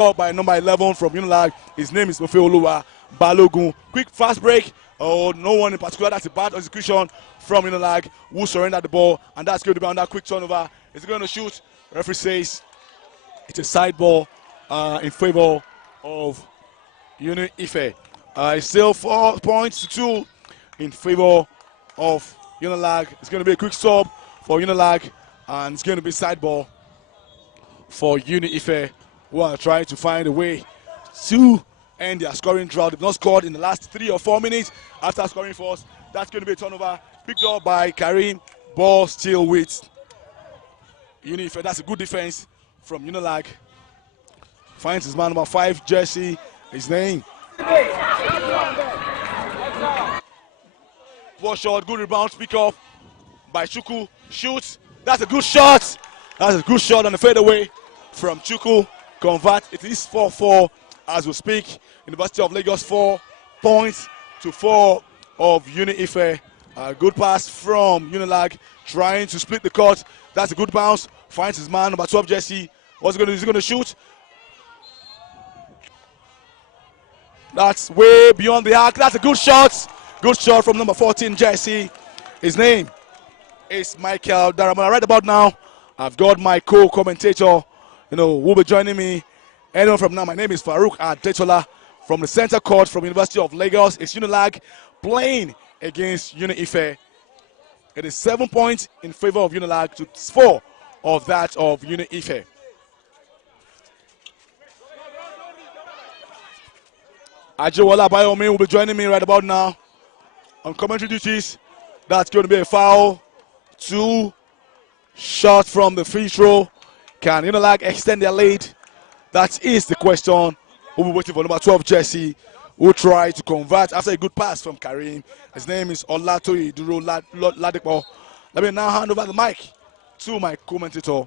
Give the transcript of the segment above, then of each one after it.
By number 11 from Unilag. His name is Mofeoluwa Balogun. Quick fast break. Oh, no one in particular. That's a bad execution from Unilag, who surrendered the ball, and that's going to be on that quick turnover. Is he going to shoot? Referee says it's a side ball in favor of Unife. It's still 4 points to 2 in favor of Unilag. It's going to be a quick sub for Unilag, and it's going to be side ball for Unife, who are trying to find a way to end their scoring drought. They've not scored in the last 3 or 4 minutes after scoring first. That's going to be a turnover picked up by Karim. Ball still with Unife. That's a good defense from Unilag. Finds his man number 5 jersey. His name. Poor shot, good rebound, pick up by Chuku. Shoots. That's a good shot. That's a good shot on the fadeaway from Chuku. Convert. It is 4-4 as we speak. University of Lagos 4 points to 4 of Unife. Good pass from Unilag, trying to split the court. That's a good bounce. Finds his man number 12 jersey. What's he going to do? Is he going to shoot? That's way beyond the arc. That's a good shot. Good shot from number 14 jersey. His name is Michael Daramona. Right about now, I've got my co-commentator, who will be joining me. Anyone from now, my name is Farouk Adetola from the center court from University of Lagos. It's Unilag playing against Unife. It is 7 points in favor of Unilag to 4 of that of Unife. Ajiwola Bayomi will be joining me right about now on commentary duties. That's going to be a foul. 2 shots from the free throw. Can Unilag extend their lead? That is the question. We'll be waiting for number 12 jersey, who try to convert after a good pass from Karim. His name is Olatoyi Duro Ladipo. Let me now hand over the mic to my commentator,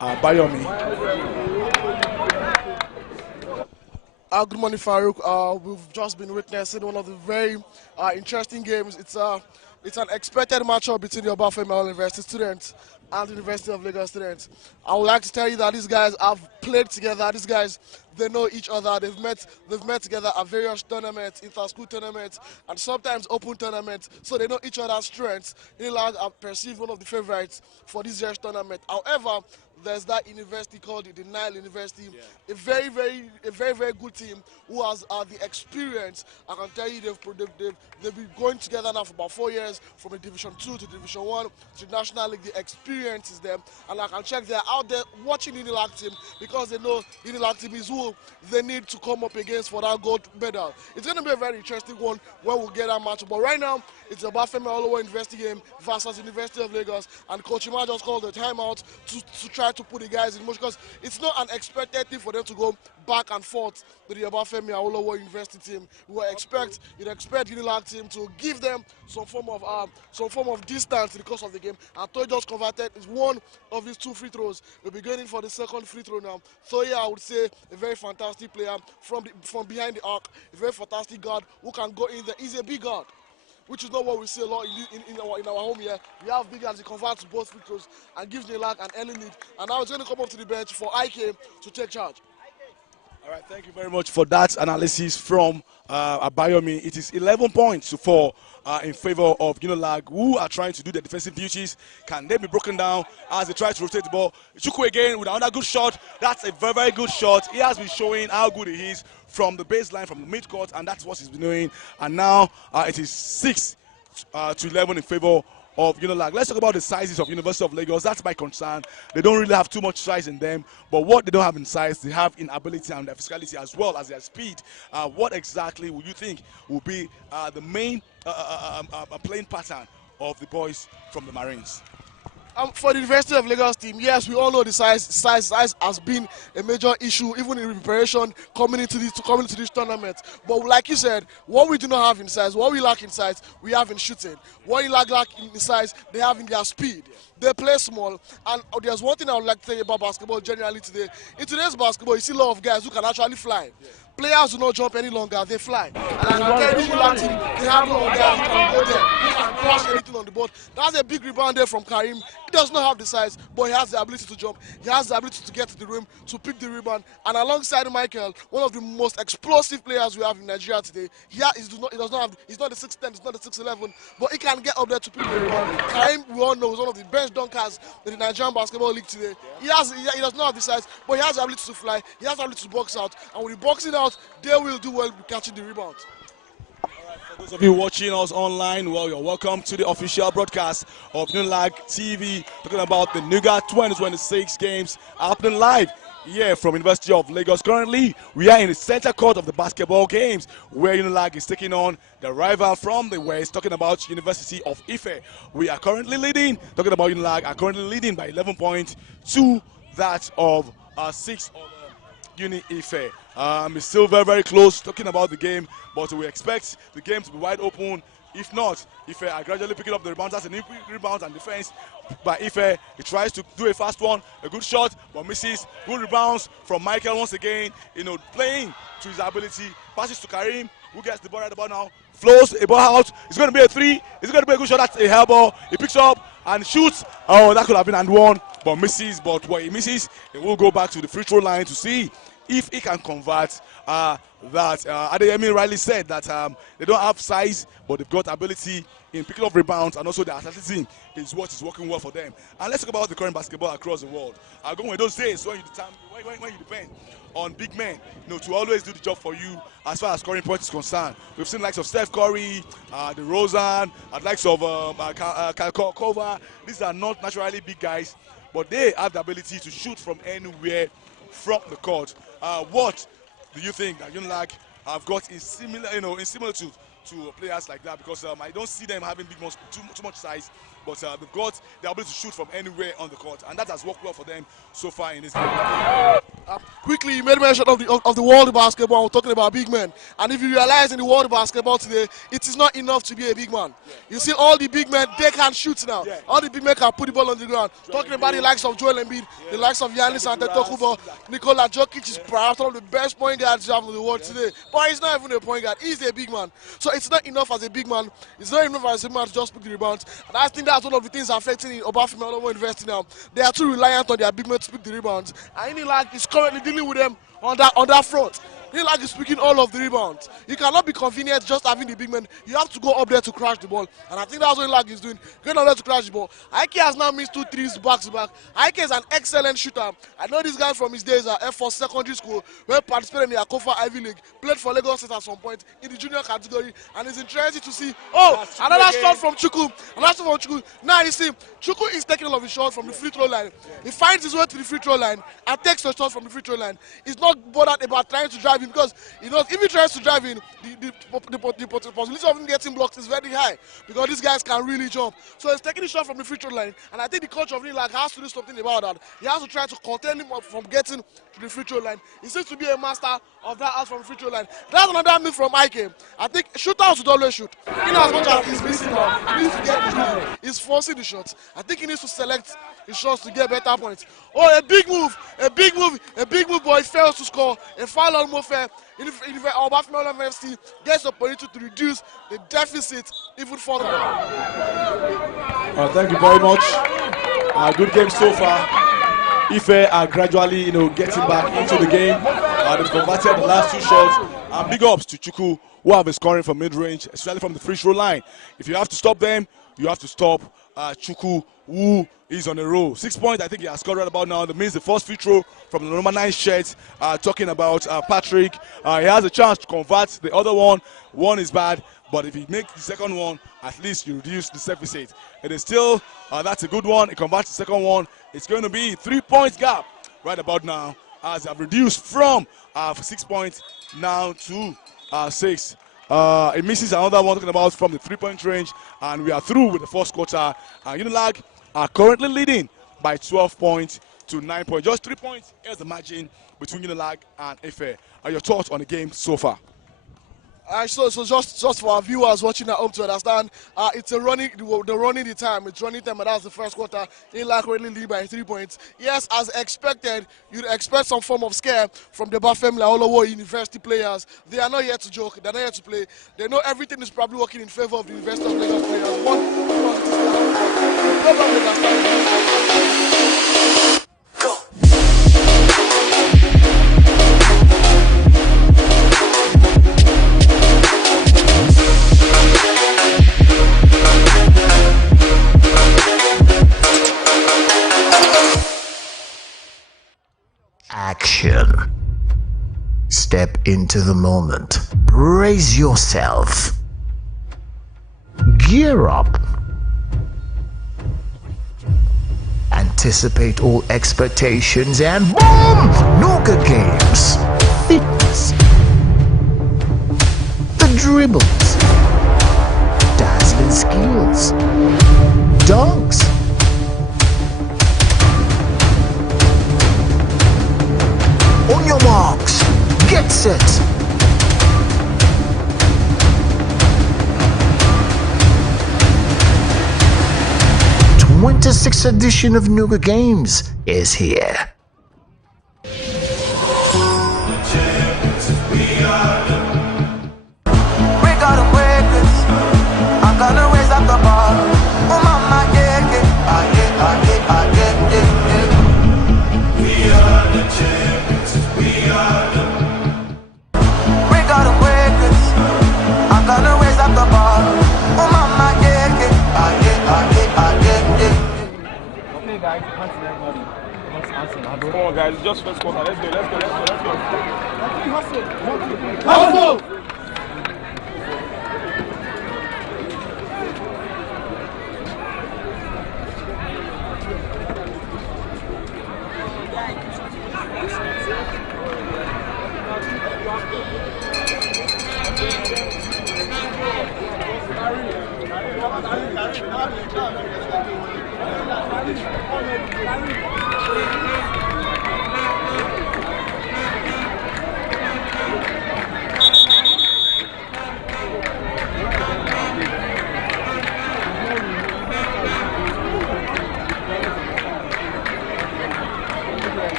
Bayomi. Good morning, Farouk. We've just been witnessing one of the very interesting games. It's an expected matchup between the Obafemi University students and the University of Lagos students. I would like to tell you that these guys have played together. These guys, they know each other. They've met together at various tournaments, inter-school tournaments, and sometimes open tournaments. So they know each other's strengths. Unilag are perceived one of the favorites for this year's tournament. However, there's that university called the Nile University, a very, very good team who has the experience. I can tell you they've been going together now for about 4 years, from the Division 2 to Division 1 to National League. The experience is there, and I can check they're out there watching Unilag team because they know Unilag team is who they need to come up against for that gold medal. It's going to be a very interesting one when we'll get that match. But right now, it's about Obafemi Awolowo University game versus University of Lagos, and Coach Ima just called the timeout to try to put the guys in motion, because it's not an expected thing for them to go back and forth with the Obafemi Awolowo University team. You'd expect Unilag team to give them some form of distance in the course of the game. And Toy just converted is one of his 2 free throws. We'll be going in for the second free throw now. Toy, I would say, a very fantastic player from behind the arc, a very fantastic guard who can go in there. He's a big guard, which is not what we see a lot in our home here. We have big guys who convert to both free throws and gives Unilag an early lead. And now it's going to come up to the bench for IK to take charge. All right, thank you very much for that analysis from Abayomi. It is 11 points to 4 in favor of Unilag, who are trying to do their defensive duties. Can they be broken down as they try to rotate the ball? Chuku again with another good shot. That's a very, very good shot. He has been showing how good he is from the baseline, from the midcourt, and that's what he's been doing. And now it is 6 to 11 in favor of Unilag. Let's talk about the sizes of University of Lagos. That's my concern. They don't really have too much size in them, but what they don't have in size, they have in ability and their physicality as well as their speed. What exactly would you think will be the main playing pattern of the boys from the Marines? For the University of Lagos team, yes, we all know the size has been a major issue, even in preparation coming into this tournament. But like you said, what we do not have in size, what we lack in size, we have in shooting. What you lack in size, they have in their speed. They play small. And there's one thing I would like to tell you about basketball generally today. In today's basketball, you see a lot of guys who can actually fly. Players do not jump any longer, they fly. And I can tell you, Unilag team, they have no guy who can go there, who can crush anything on the board. That's a big rebound there from Karim. He does not have the size, but he has the ability to jump. He has the ability to get to the rim, to pick the rebound. And alongside Michael, one of the most explosive players we have in Nigeria today, he does not have, he's not the 6'10", he's not the 6'11", but he can get up there to pick the rebound. Karim, we all know, is one of the best dunkers in the Nigerian Basketball League today. He does not have the size, but he has the ability to fly, he has the ability to box out. And with the boxing out, they will do well with catching the rebound. For those of you watching us online, well, you're welcome to the official broadcast of Unilag TV, talking about the NUGA 2026 games happening live here from University of Lagos. Currently, we are in the center court of the basketball games, where Unilag is taking on the rival from the west, talking about University of Ife. We are currently leading, talking about Unilag, are currently leading by 11 points to that of 6 of Unife. It's still very, very close, talking about the game, but we expect the game to be wide open. If not, Ife are gradually picking up the rebounds. That's an rebound and defense by Ife. He tries to do a fast one, a good shot, but misses. Good rebounds from Michael once again, playing to his ability. Passes to Karim, who gets the ball right about now. Flows a ball out. It's going to be a three. It's going to be a good shot. That's a hair ball. He picks up and shoots. Oh, that could have been and one, but misses. But what he misses, he will go back to the free throw line to see if he can convert. Adeyemi rightly said that they don't have size, but they've got ability in picking up rebounds, and also the athleticism is what is working well for them. And let's talk about the current basketball across the world. Going with those days when you depend on big men, to always do the job for you as far as scoring points is concerned. We've seen likes of Steph Curry, DeRozan, likes of Kyle Korver. These are not naturally big guys, but they have the ability to shoot from anywhere from the court. What do you think that Unilag have got in similitude to players like that? Because I don't see them having too much size, but they've got the ability to shoot from anywhere on the court, and that has worked well for them so far in this game. Quickly, you made mention of the world of basketball. We're talking about big men, and if you realize in the world of basketball today, it is not enough to be a big man. You see, all the big men, they can shoot now. Yeah. All the big men can put the ball on the ground. Talking about the likes of Joel Embiid, the likes of Giannis Antetokounmpo, Nikola Jokic is perhaps one of the best point guards you have in the world today. But he's not even a point guard. He's a big man. So it's not enough as a big man. It's not enough as a big man to just pick the rebounds. And I think that's one of the things affecting Obafemi Awolowo University now. They are too reliant on their big men to pick the rebounds. And Unilag is currently dealing with them on that front. Unilag is picking all of the rebounds. You cannot be convenient just having the big men. You have to go up there to crash the ball. And I think that's what Unilag is doing. Going up there to crash the ball. Ike has now missed 2 threes back to back. Ike is an excellent shooter. I know this guy from his days at Air Force Secondary School, where he participated in the Akofa Ivy League, played for Lagos State at some point in the junior category, and it's interesting to see, another shot from Chukwu. Now you see, Chukwu is taking all of his shots from the free throw line. He finds his way to the free throw line and takes the shot from the free throw line. He's not bothered about trying to drive in, because he knows if he tries to drive in, the possibility of him getting blocked is very high, because these guys can really jump. So he's taking the shot from the free throw line, and I think the coach of Unilag has to do something about that. He has to try to contain him from getting to the free throw line. He seems to be a master of that out from the free throw line. That's another move from Ike. I think shooters should always shoot. In as much as he's missing out, he needs to get the shot. He's forcing the shots. I think he needs to select his shots to get better points. A big move, but he fails to score. A foul almost fair. If Obafemi Awolowo University gets the opportunity to reduce the deficit even further. Thank you very much. Good game so far. Ife are gradually, getting back into the game. They've converted the last 2 shots. And big ups to Chukwu, who have been scoring from mid-range, especially from the free throw line. If you have to stop them, you have to stop Chukwu, who is on a roll. 6 points, I think he has scored right about now. That means the first free throw from the number 9 shirt. Talking about Patrick, he has a chance to convert the other one. One is bad, but if he makes the second one, at least you reduce the deficit. It is still, that's a good one. He converts the second one. It's going to be 3 points gap right about now, as I've reduced from 6 points now to 6. It misses another one, talking about from the 3-point range, and we are through with the first quarter. Unilag are currently leading by 12 points to 9 points. Just 3 points. Here's the margin between Unilag and Ife. Your thoughts on the game so far? So just for our viewers watching at home to understand, it's a running the time. It's running time, and that's the first quarter. Unilag currently lead by 3 points. Yes, as expected, you'd expect some form of scare from the Bafemla OAU University players. They are not here to joke. They're not here to play. They know everything is probably working in favor of the University of Lagos players. One because it is their home court. The problem they can start. Action. Step into the moment. Brace yourself. Gear up. Anticipate all expectations and boom! NUGA Games. Fitness. The dribbles. Dazzling skills. Dunks. On your marks, get set. The 26th edition of NUGA Games is here. We got them records. I'm gonna raise up the bar. Oh mama, yeah, yeah, yeah. We are the champions. We got them records. I'm gonna raise up the bar. Oh mama, yeah, yeah, Okay, guys, answer everybody. Come on, guys, it's just first quarter. Let's go. Hustle!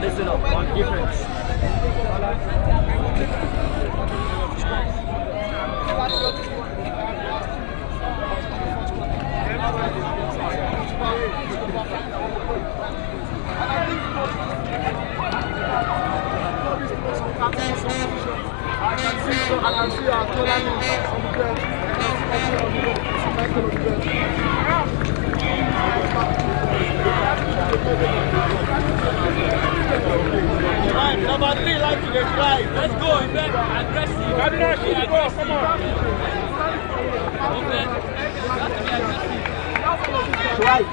Listen up, one difference. I can see our Number 3 like to get right. Let's go, aggressive. Come on. Okay. Right.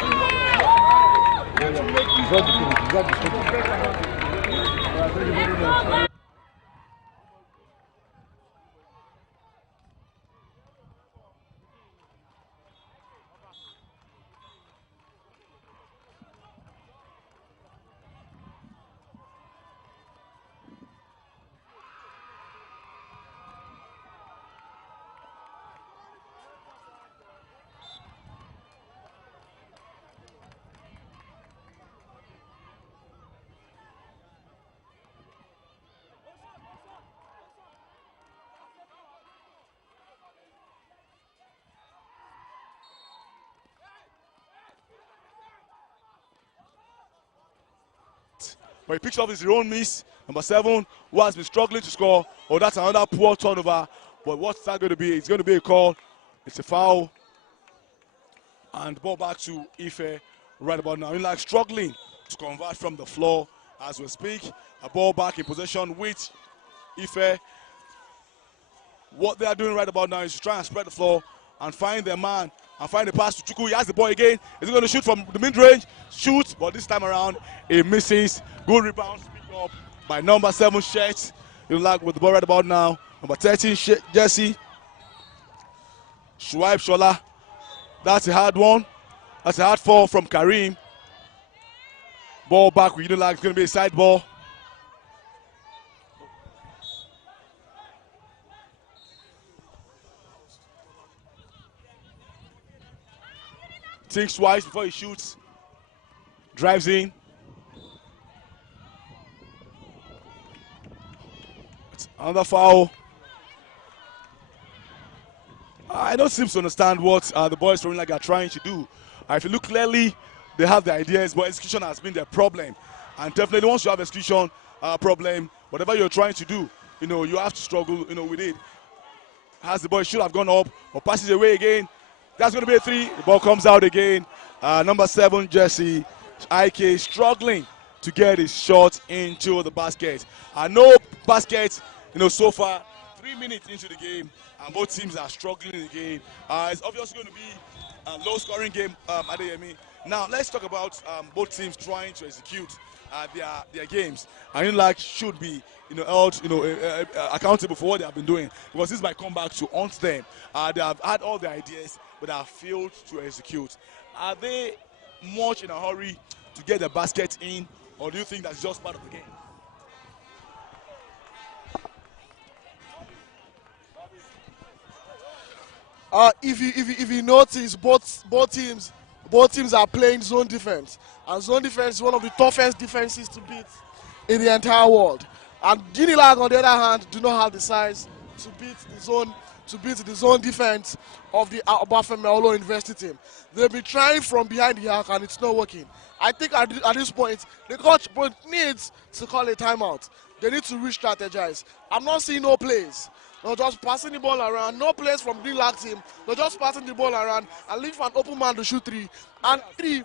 But he picks up his own miss. Number 7, who has been struggling to score. Oh, that's another poor turnover. But what's that going to be? It's going to be a call. It's a foul. And ball back to Ife right about now. Unilag struggling to convert from the floor as we speak. A ball back in possession with Ife. What they are doing right about now is to try and spread the floor and find their man and find the pass to Chuku. He has the ball again. Is he going to shoot from the mid-range? Shoots, but this time around, he misses. Good rebound, picked up by number 7, Shet. Unilag with the ball right about now. Number 13, Jesse. Shuaib Shola. That's a hard one. That's a hard fall from Karim. Ball back with Unilag. It's going to be a side ball. Thinks twice before he shoots. Drives in. It's another foul. I don't seem to understand what the boys from Unilag are trying to do. If you look clearly, they have the ideas, but execution has been their problem. And definitely once you have execution problem, whatever you're trying to do, you have to struggle, with it. As the boy should have gone up, or passes away again. That's going to be a 3. The ball comes out again. Number 7, Jesse IK, struggling to get his shot into the basket. No basket, so far. 3 minutes into the game, and both teams are struggling in the game. It's obviously going to be a low-scoring game, Adeyemi. Now, let's talk about both teams trying to execute their games. And Unilag should be, held, accountable for what they have been doing, because this might come back to haunt them. They have had all the ideas, but have failed to execute. Are they much in a hurry to get the basket in, or do you think that's just part of the game? If you notice, both teams are playing zone defense, and zone defense is one of the toughest defenses to beat in the entire world. And Unilag, on the other hand, do not have the size to beat the zone defense of the Obafemi Awolowo University team. They've been trying from behind the arc, and it's not working. I think at this point, the coach needs to call a timeout. They need to re-strategize. I'm not seeing no plays. They're just passing the ball around. No plays from the Unilag team. They're just passing the ball around and leave an open man to shoot 3. And 3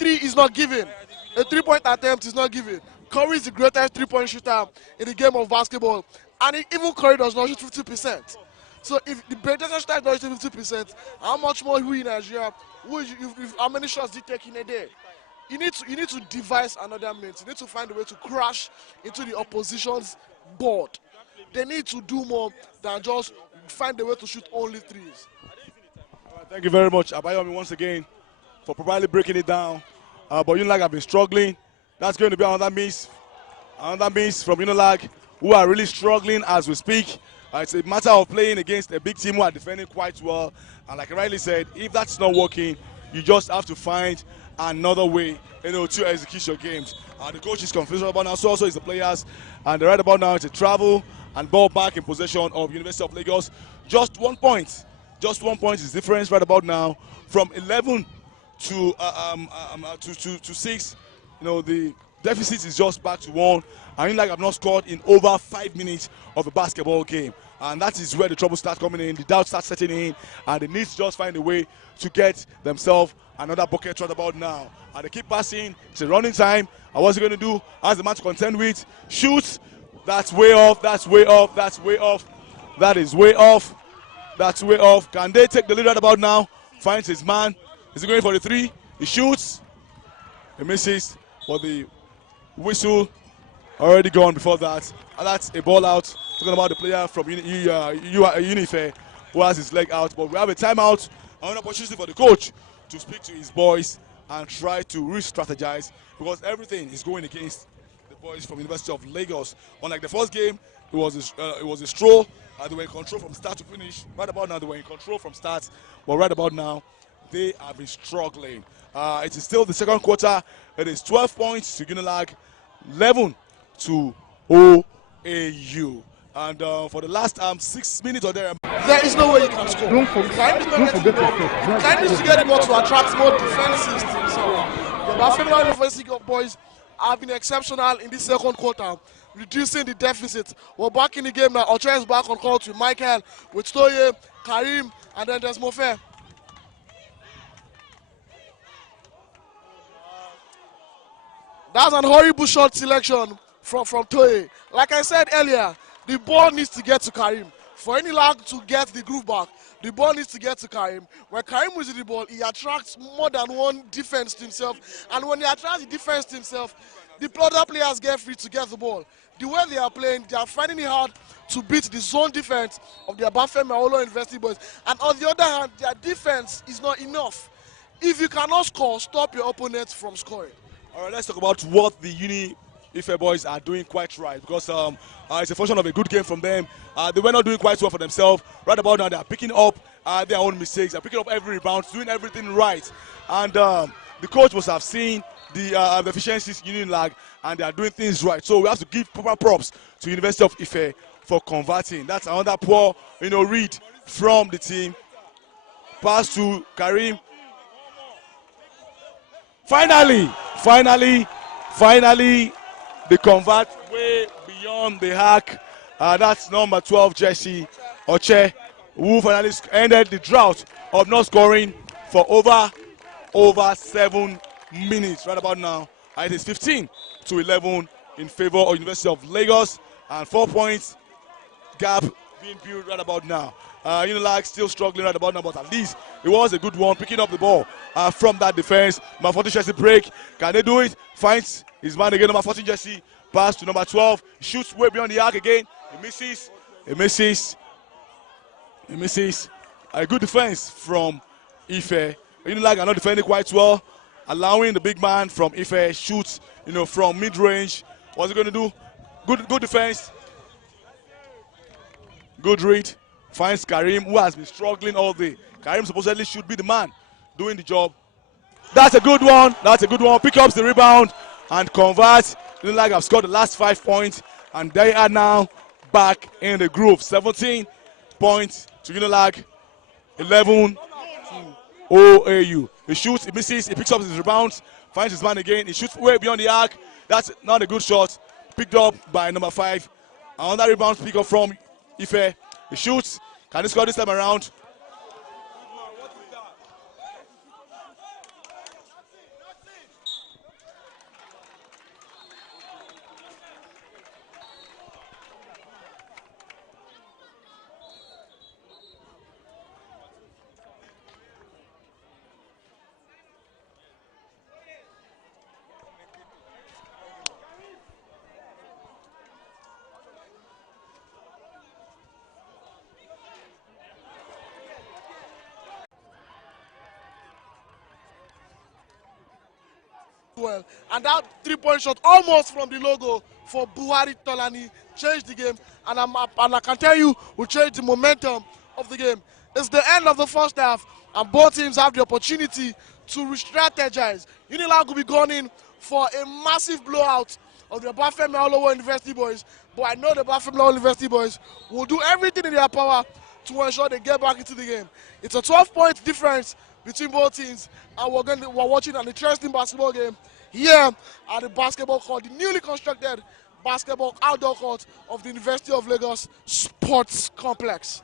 is not given. A 3-point attempt is not given. Curry is the greatest 3-point shooter in the game of basketball. And even Curry does not shoot 50%. So if the greatest shooter does not shoot 50%, how much more we in Nigeria? How many shots did he take in a day? You need to devise another means. You need to find a way to crash into the opposition's board. They need to do more than just find a way to shoot only 3s. All right, thank you very much, Abayomi, once again, for properly breaking it down. But Unilag have been struggling. That's going to be another miss from Unilag, who are really struggling as we speak. It's a matter of playing against a big team who are defending quite well. And like I rightly said, if that's not working, you just have to find another way, to execute your games. The coach is confused about now, so also is the players. And right about now, it's a travel and ball back in possession of University of Lagos. Just 1 point. Just 1 point is difference right about now. From 11 to 6, the deficit is just back to 1. And Unilag have not scored in over 5 minutes of a basketball game. And that is where the trouble starts coming in, the doubt starts setting in, and they need to just find a way to get themselves another bucket right about now. And they keep passing, it's a running time. And what's he going to do? Has the man to contend with? Shoots. That's way off, that's way off, that's way off. That is way off. That's way off. Can they take the lead right about now? Finds his man. Is he going for the 3? He shoots. He misses. But the whistle already gone before that. And that's a ball out. Talking about the player from Unife who has his leg out. But we have a timeout. An opportunity for the coach to speak to his boys and try to re-strategize, because everything is going against the boys from University of Lagos. Unlike the first game, it was a stroll. They were in control from start to finish. Right about now, they were in control from start. But right about now, they have been struggling. It is still the second quarter. It is 12 points to Unilag, 11 to OAU. And for the last 6 minutes or there is no way you can score. Don't forget to get the ball to attract more defenses to himself. The Bafemi University boys have been exceptional in this second quarter, reducing the deficit. We're back in the game now. Ocha is back on court with Michael, with Stoye, Karim, and then there's Mofe. That's an horrible shot selection from Toye. Like I said earlier, the ball needs to get to Karim. For Unilag to get the groove back, the ball needs to get to Karim. When Karim is the ball, he attracts more than one defense to himself. And when he attracts the defense to himself, the other players get free to get the ball. The way they are playing, they are finding it hard to beat the zone defense of the Obafemi Awolowo University boys. And on the other hand, their defense is not enough. If you cannot score, stop your opponents from scoring. All right, let's talk about what the Unife boys are doing quite right because it's a function of a good game from them. They were not doing quite well for themselves. Right about now, they are picking up their own mistakes. They're picking up every rebound, doing everything right. And the coach must have seen the deficiencies in Unilag, and they are doing things right. So we have to give proper props to University of Ife for converting. That's another poor, read from the team. Pass to Karim. Finally, they convert way beyond the hack. That's number 12 Jesse Oche, who finally ended the drought of not scoring for over 7 minutes right about now. It is 15-11 in favor of University of Lagos, and 4 points gap being built right about now. Unilag still struggling right about now, but at least it was a good one, picking up the ball from that defense. Number 14 Jesse break. Can they do it? Finds his man again. Number 14 Jesse pass to number 12. Shoots way beyond the arc again. He misses. A good defense from Ife. Unilag are not defending quite well, allowing the big man from Ife shoots, from mid-range. What's he going to do? Good defense. Good read. Finds Karim, who has been struggling all day. Karim supposedly should be the man doing the job. That's a good one. Pick up the rebound and converts. Unilag have scored the last 5 points, and they are now back in the groove. 17 points to Unilag, 11 to OAU. He shoots, he misses, he picks up his rebounds, finds his man again. He shoots way beyond the arc. That's not a good shot. Picked up by number 5. Another rebound pick up from Ife. He shoots. Can he score this time around? Well, and that 3-point shot almost from the logo for Buhari Tolani changed the game, and I can tell you will change the momentum of the game. It's the end of the first half, and both teams have the opportunity to re-strategize. Unilag will be going in for a massive blowout of the Obafemi Awolowo University boys, but I know the Obafemi Awolowo University boys will do everything in their power to ensure they get back into the game. It's a 12-point difference between both teams, and we're watching an interesting basketball game here at the basketball court, the newly constructed basketball outdoor court of the University of Lagos Sports Complex.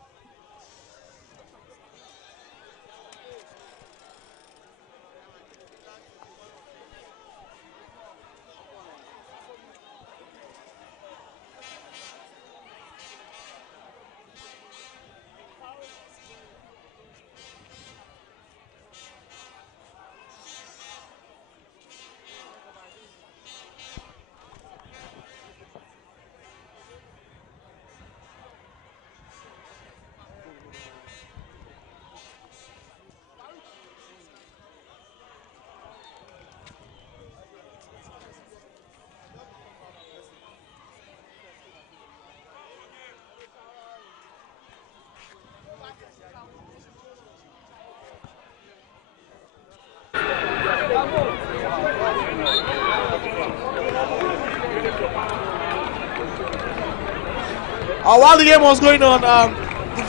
While the game was going on, the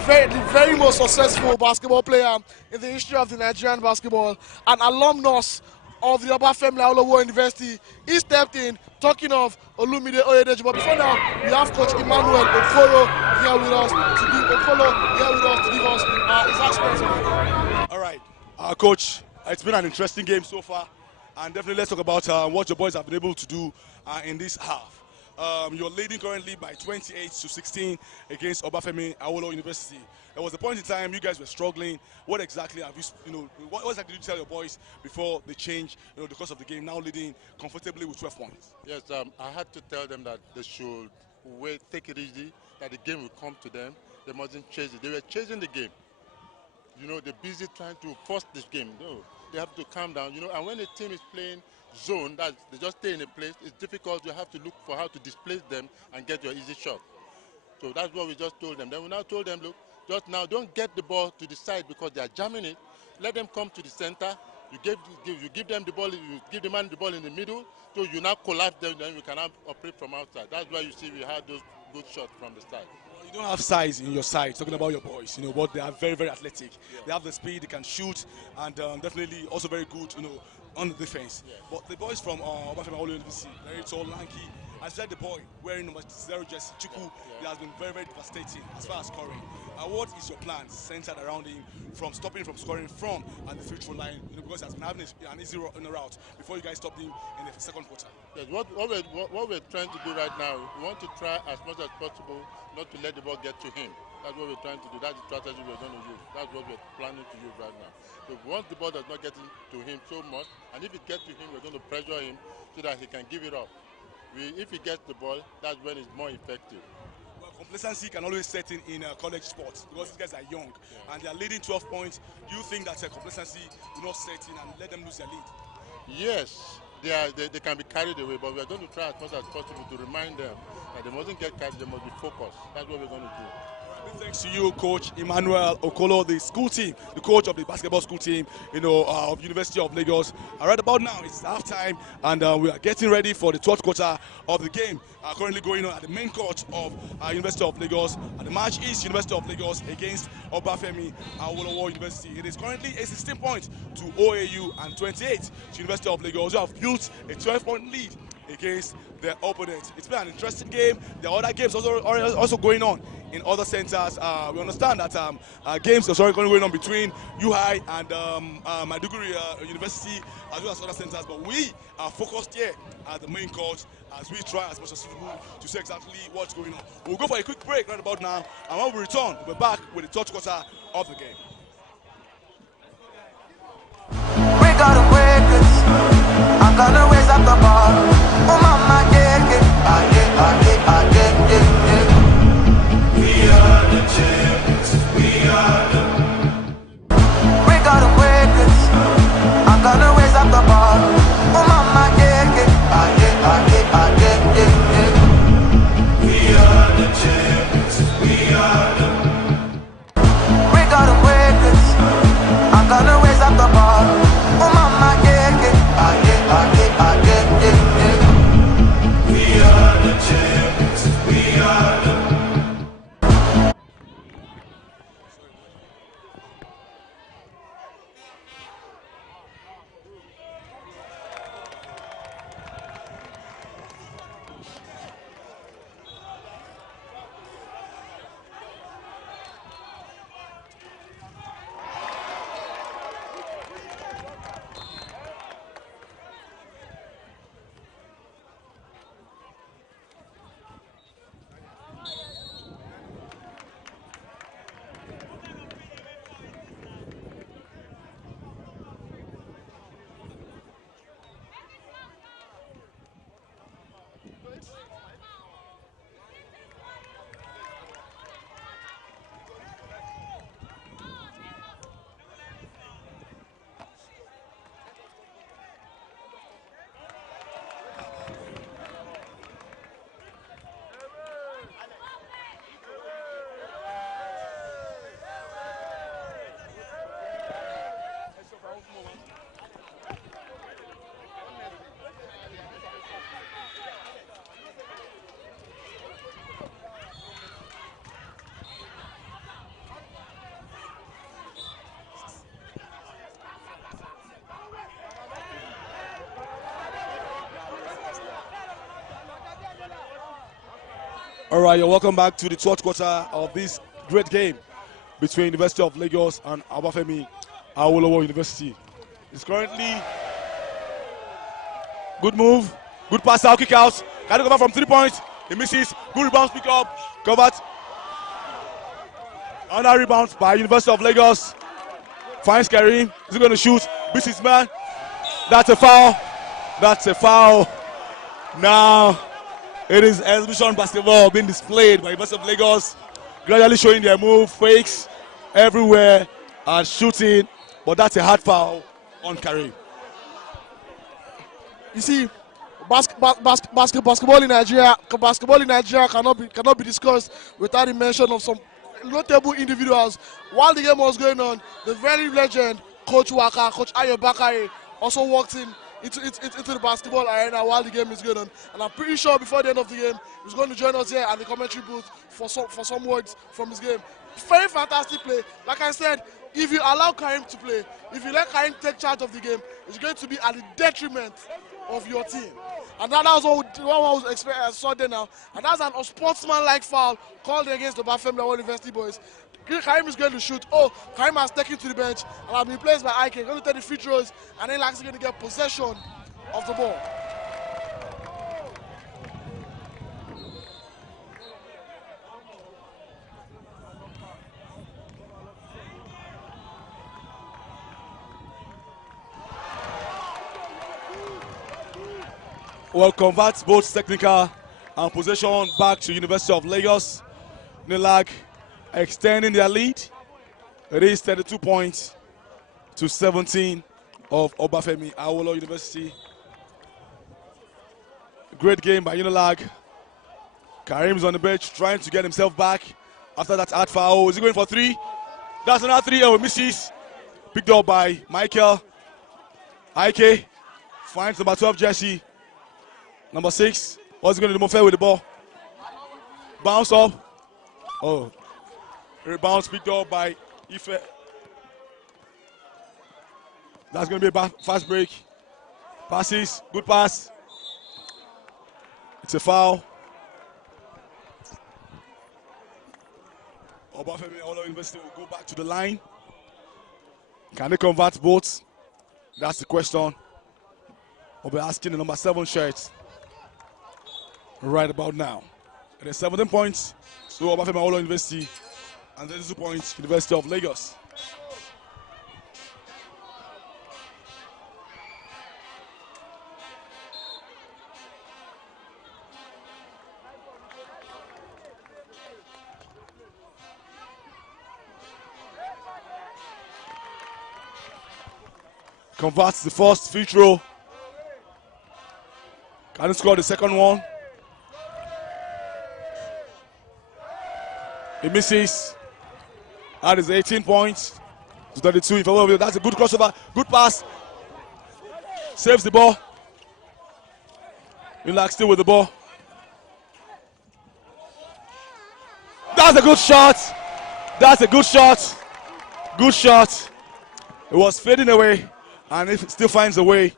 very most successful basketball player in the history of the Nigerian basketball, an alumnus of the Obafemi Awolowo University, he stepped in, talking of Olumide Oyedeji. But before now, we have Coach Emmanuel Okoro here with us to give us his experience on the game. All right, Coach, it's been an interesting game so far, and definitely let's talk about what your boys have been able to do in this half. You're leading currently by 28-16 against Obafemi Awolowo University. There was a point in time you guys were struggling. What exactly have what exactly did you tell your boys before the change, the course of the game, now leading comfortably with 12 points? Yes, I had to tell them that they should take it easy, that the game will come to them. They mustn't chase it. They were chasing the game. They're busy trying to force this game. No, they have to calm down, you know. And when a team is playing zone, that they just stay in a place, it's difficult. You have to look for how to displace them and get your easy shot. So that's what we just told them. Then we now told them, look, just now don't get the ball to the side because they are jamming it. Let them come to the center. You give them the ball. You give the man the ball in the middle. So you now collapse them. Then we can now operate from outside. That's why you see we had those good shots from the side. You don't have size in your side, talking about your boys, you know, but they are very, very athletic. Yeah. They have the speed, they can shoot, and definitely also very good, you know, on the defense. Yeah. But the boys from Obafemi Awolowo University, very tall, lanky, as like the boy wearing number 0 jersey, Chuku, he has been very, very devastating as far as scoring. What is your plan centered around him from stopping him from scoring from the free throw line, you know, because he has been having an easy route before you guys stopped him in the second quarter? Yes, what we're trying to do right now, we want to try as much as possible not to let the ball get to him. That's what we're trying to do. That's the strategy we're going to use. That's what we're planning to use right now. So once the ball does not get to him so much, and if it gets to him, we're going to pressure him so that he can give it up. If he gets the ball, that's when it's more effective. Well, complacency can always set in college sports because these guys are young and they are leading 12 points. Do you think that complacency will not set in and let them lose their lead? Yes, they can be carried away, but we're going to try as much as possible to remind them that they mustn't get carried, they must be focused. That's what we're going to do. Thanks to you, Coach Emmanuel Okolo, the school team, the coach of the basketball school team, you know, of University of Lagos. Right about now, it's halftime, and we are getting ready for the 12th quarter of the game. Currently going on at the main court of University of Lagos. And the match is University of Lagos against Obafemi Awolowo University. It is currently a 16 points to OAU and 28 to University of Lagos, who have built a 12-point lead against their opponent. It's been an interesting game. There are other games also going on in other centers. We understand that games are going on between UI and Maiduguri University as well as other centers, but we are focused here at the main court as we try as much as possible to see exactly what's going on. We'll go for a quick break right about now, and when we return, we'll be back with the 3rd quarter of the game. We gotta wake it. I'm gonna raise up the bar. Oh mama, yeah, yeah. We are the champions. We are the. We gotta wake it. I'm gonna raise up the bar. Oh mama, yeah, yeah. We are the champions. We are the. We gotta wake it. I'm gonna raise up the bar. Oh mama, yeah, yeah. We are the champions. We are the. All right, you're welcome back to the 12th quarter of this great game between University of Lagos and Obafemi Awolowo University. It's currently good move, good pass out, kick out. Can he cover from 3 points? He misses. Good rebound, pick up, covered. Another rebound by University of Lagos. Finds Karim. Is he going to shoot? Beats his man. That's a foul. That's a foul. Now it is exhibition basketball being displayed by University of Lagos, gradually showing their move, fakes everywhere and shooting, but that's a hard foul on Karim. You see, basketball in Nigeria cannot be discussed without the mention of some notable individuals. While the game was going on, the very legend Coach Waka, Coach Ayo Bakare, also walked into the basketball arena while the game is going on. And I'm pretty sure before the end of the game, he's going to join us here at the commentary booth for some words from his game. Very fantastic play. Like I said, if you allow Karim to play, if you let Karim take charge of the game, it's going to be at the detriment of your team. And that was what was expected. I saw there now. And that's an unsportsmanlike foul called against the Bafem Lawan University boys. Karim is going to shoot. Oh, Karim has taken to the bench and has been placed by Ike. Going to take the free throws, and then Lax is going to get possession of the ball. Well, converts both technical and possession back to University of Lagos. Unilag extending their lead. It is 32 points to 17 of Obafemi Awolowo University. Great game by Unilag. Karim's on the bench trying to get himself back after that hard foul. Is he going for three? That's another three. Oh, misses. Picked up by Michael. Ike finds number 12 jersey. Number 6. What's he going to do? Fair with the ball. Bounce up. Oh. Rebound picked up by Ife. That's going to be a fast break. Passes. Good pass. It's a foul. Obafemi Awolowo University will go back to the line. Can they convert both? That's the question. We'll be asking the number 7 shirt right about now. It is 17 points to Obafemi Awolowo University and 32 points University of Lagos. Converts the first free throw. Can he score the second one? He misses. That is 18 points to 32. That's a good crossover. Good pass. Saves the ball. Unilag still with the ball. That's a good shot. That's a good shot. Good shot. It was fading away, and it still finds a way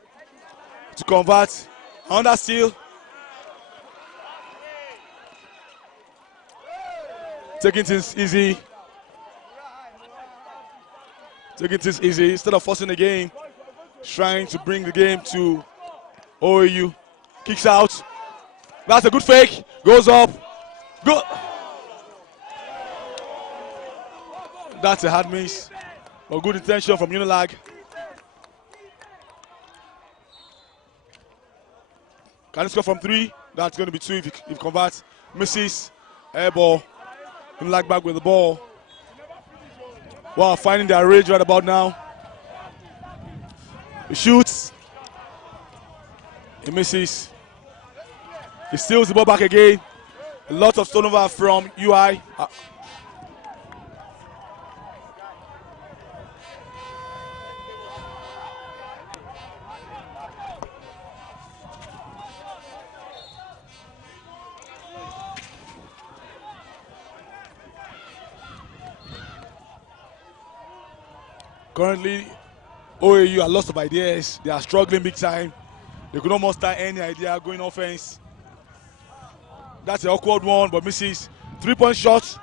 to convert. Under steal. Taking things easy. Taking things easy instead of forcing the game. Trying to bring the game to OAU. Kicks out. That's a good fake. Goes up. Good. That's a hard miss. But good intention from Unilag. Can he score from 3? That's going to be 2 if he converts. Misses. Air ball. Unilag back with the ball. Wow, finding their rage right about now. He shoots. He misses. He steals the ball back again. A lot of turnover from UI. Currently, OAU are lots of ideas. They are struggling big time. They could not muster any idea going offense. That's an awkward one, but misses. 3-point shot.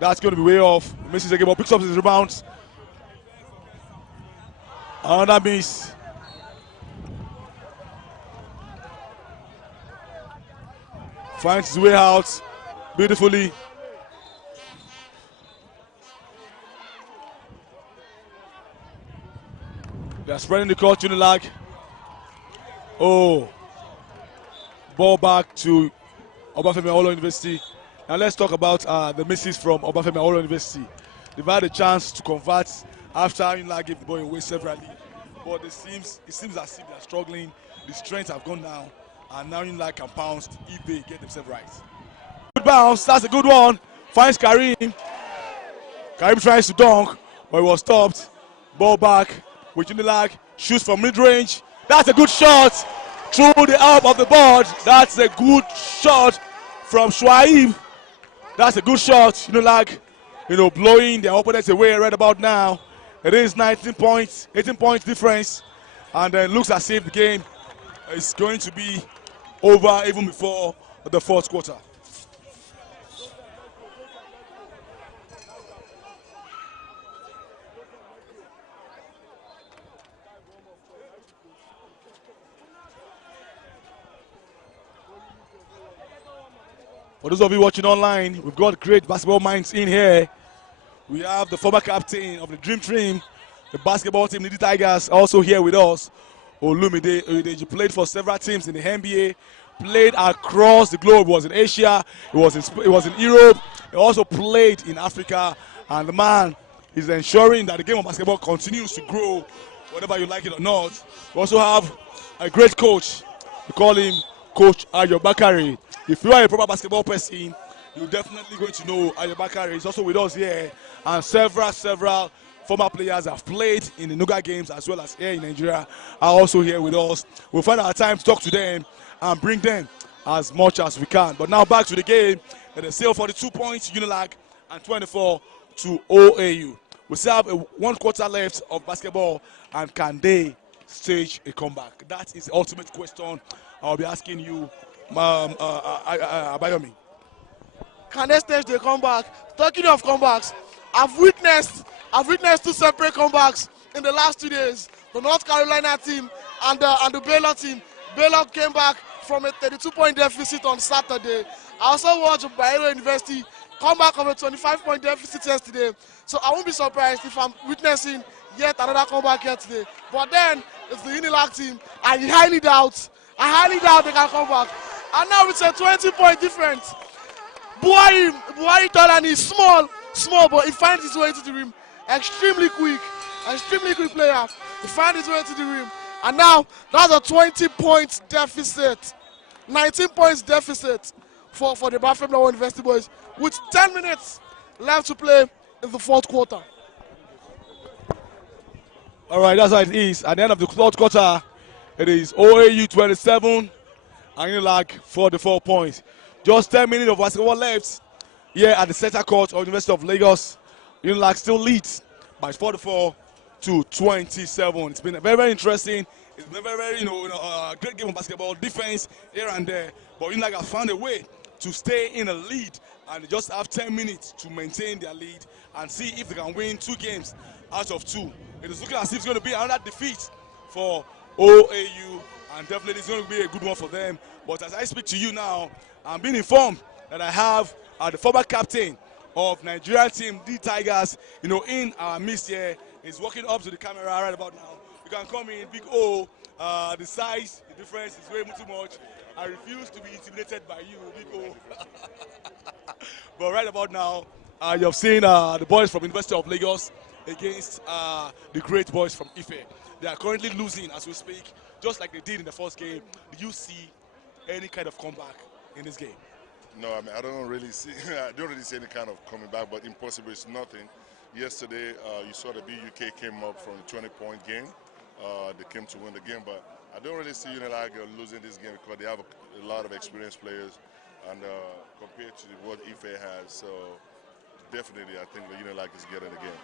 That's going to be way off. Misses again, but picks up his rebounds. Another miss. Finds his way out beautifully. They are spreading the court, Unilag. Oh. Ball back to Obafemi Awolowo University. Now let's talk about the misses from Obafemi Awolowo University. They've had a chance to convert after Unilag gave the ball away severally. but it seems as if they're struggling. The strength have gone down, and now Unilag can pounce if they get themselves right. Good bounce, that's a good one. Finds Karim. Karim tries to dunk, but he was stopped. Ball back with Unilag. Shoots from mid-range. That's a good shot through the up of the board. That's a good shot from Shuaib. That's a good shot. Unilag, blowing their opponents away right about now. It is 19 points, 18 points difference, and it looks as if the game is going to be over even before the fourth quarter. For those of you watching online, we've got great basketball minds in here. We have the former captain of the Dream Team, the basketball team, the Tigers, also here with us. Olumide Oyedeji played for several teams in the NBA, played across the globe. He was in Asia, he was in Europe, he also played in Africa, and the man is ensuring that the game of basketball continues to grow, whether you like it or not. We also have a great coach. We call him Coach Ayo Bakari. If you are a proper basketball person, you're definitely going to know Ayo Bakari. He's also with us here, and several former players have played in the NUGA Games as well as here in Nigeria are also here with us. We'll find our time to talk to them and bring them as much as we can. But now back to the game. It is still 42 points Unilag and 24 to OAU. We still have 1 quarter left of basketball, and can they stage a comeback? That is the ultimate question I'll be asking you, Abayomi. Can they stage the comeback? Talking of comebacks, I've witnessed 2 separate comebacks in the last 2 days. The North Carolina team and the Baylor team. Baylor came back from a 32-point deficit on Saturday. I also watched Bayero University come back from a 25-point deficit yesterday. So I won't be surprised if I'm witnessing yet another comeback here today. But then it's the Unilag team. I highly doubt they can come back. And now it's a 20-point difference. Buhari Tolan is small, but he finds his way to the rim. Extremely quick player. He finds his way to the rim. And now that's a 20 points deficit. 19 points deficit for the Bafem University boys with 10 minutes left to play in the fourth quarter. All right, that's how it is. At the end of the fourth quarter, it is OAU 27 and Unilag 44 points. Just 10 minutes of basketball left here at the center court of University of Lagos. Unilag still leads by 44 to 27. It's been very interesting. It's been very great game of basketball, defense here and there. But Unilag have found a way to stay in a lead, and they just have 10 minutes to maintain their lead and see if they can win 2 games out of 2. It is looking as if it's going to be another defeat for OAU, and definitely it's going to be a good one for them. But as I speak to you now, I'm being informed that I have the former captain of Nigerian team, the Tigers, in our midst here. He's walking up to the camera right about now. You can come in, Big O. The size, the difference is way too much. I refuse to be intimidated by you, Big O. But right about now, you have seen the boys from University of Lagos against the great boys from Ife. They are currently losing as we speak, just like they did in the first game. Do you see any kind of comeback in this game? No, I mean, I don't really see any kind of coming back, but impossible is nothing. Yesterday, you saw the BUK came up from a 20-point game. They came to win the game, but I don't really see Unilag losing this game because they have a lot of experienced players, and compared to what Ife has, so definitely I think the Unilag is getting the game.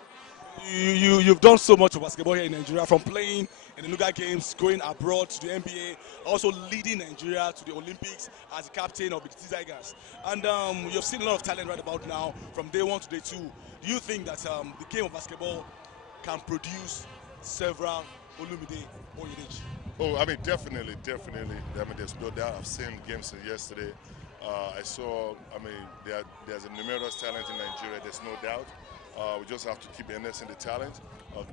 You've done so much of basketball here in Nigeria, from playing in the NUGA Games, going abroad to the NBA, also leading Nigeria to the Olympics as the captain of the Tigers. And you've seen a lot of talent right about now from day 1 to day 2. Do you think that the game of basketball can produce several Olumide Oyedeji? Oh, I mean, definitely. I mean, there's no doubt. I've seen games yesterday. I saw, I mean, there's a numerous talent in Nigeria, there's no doubt. We just have to keep enhancing the talent,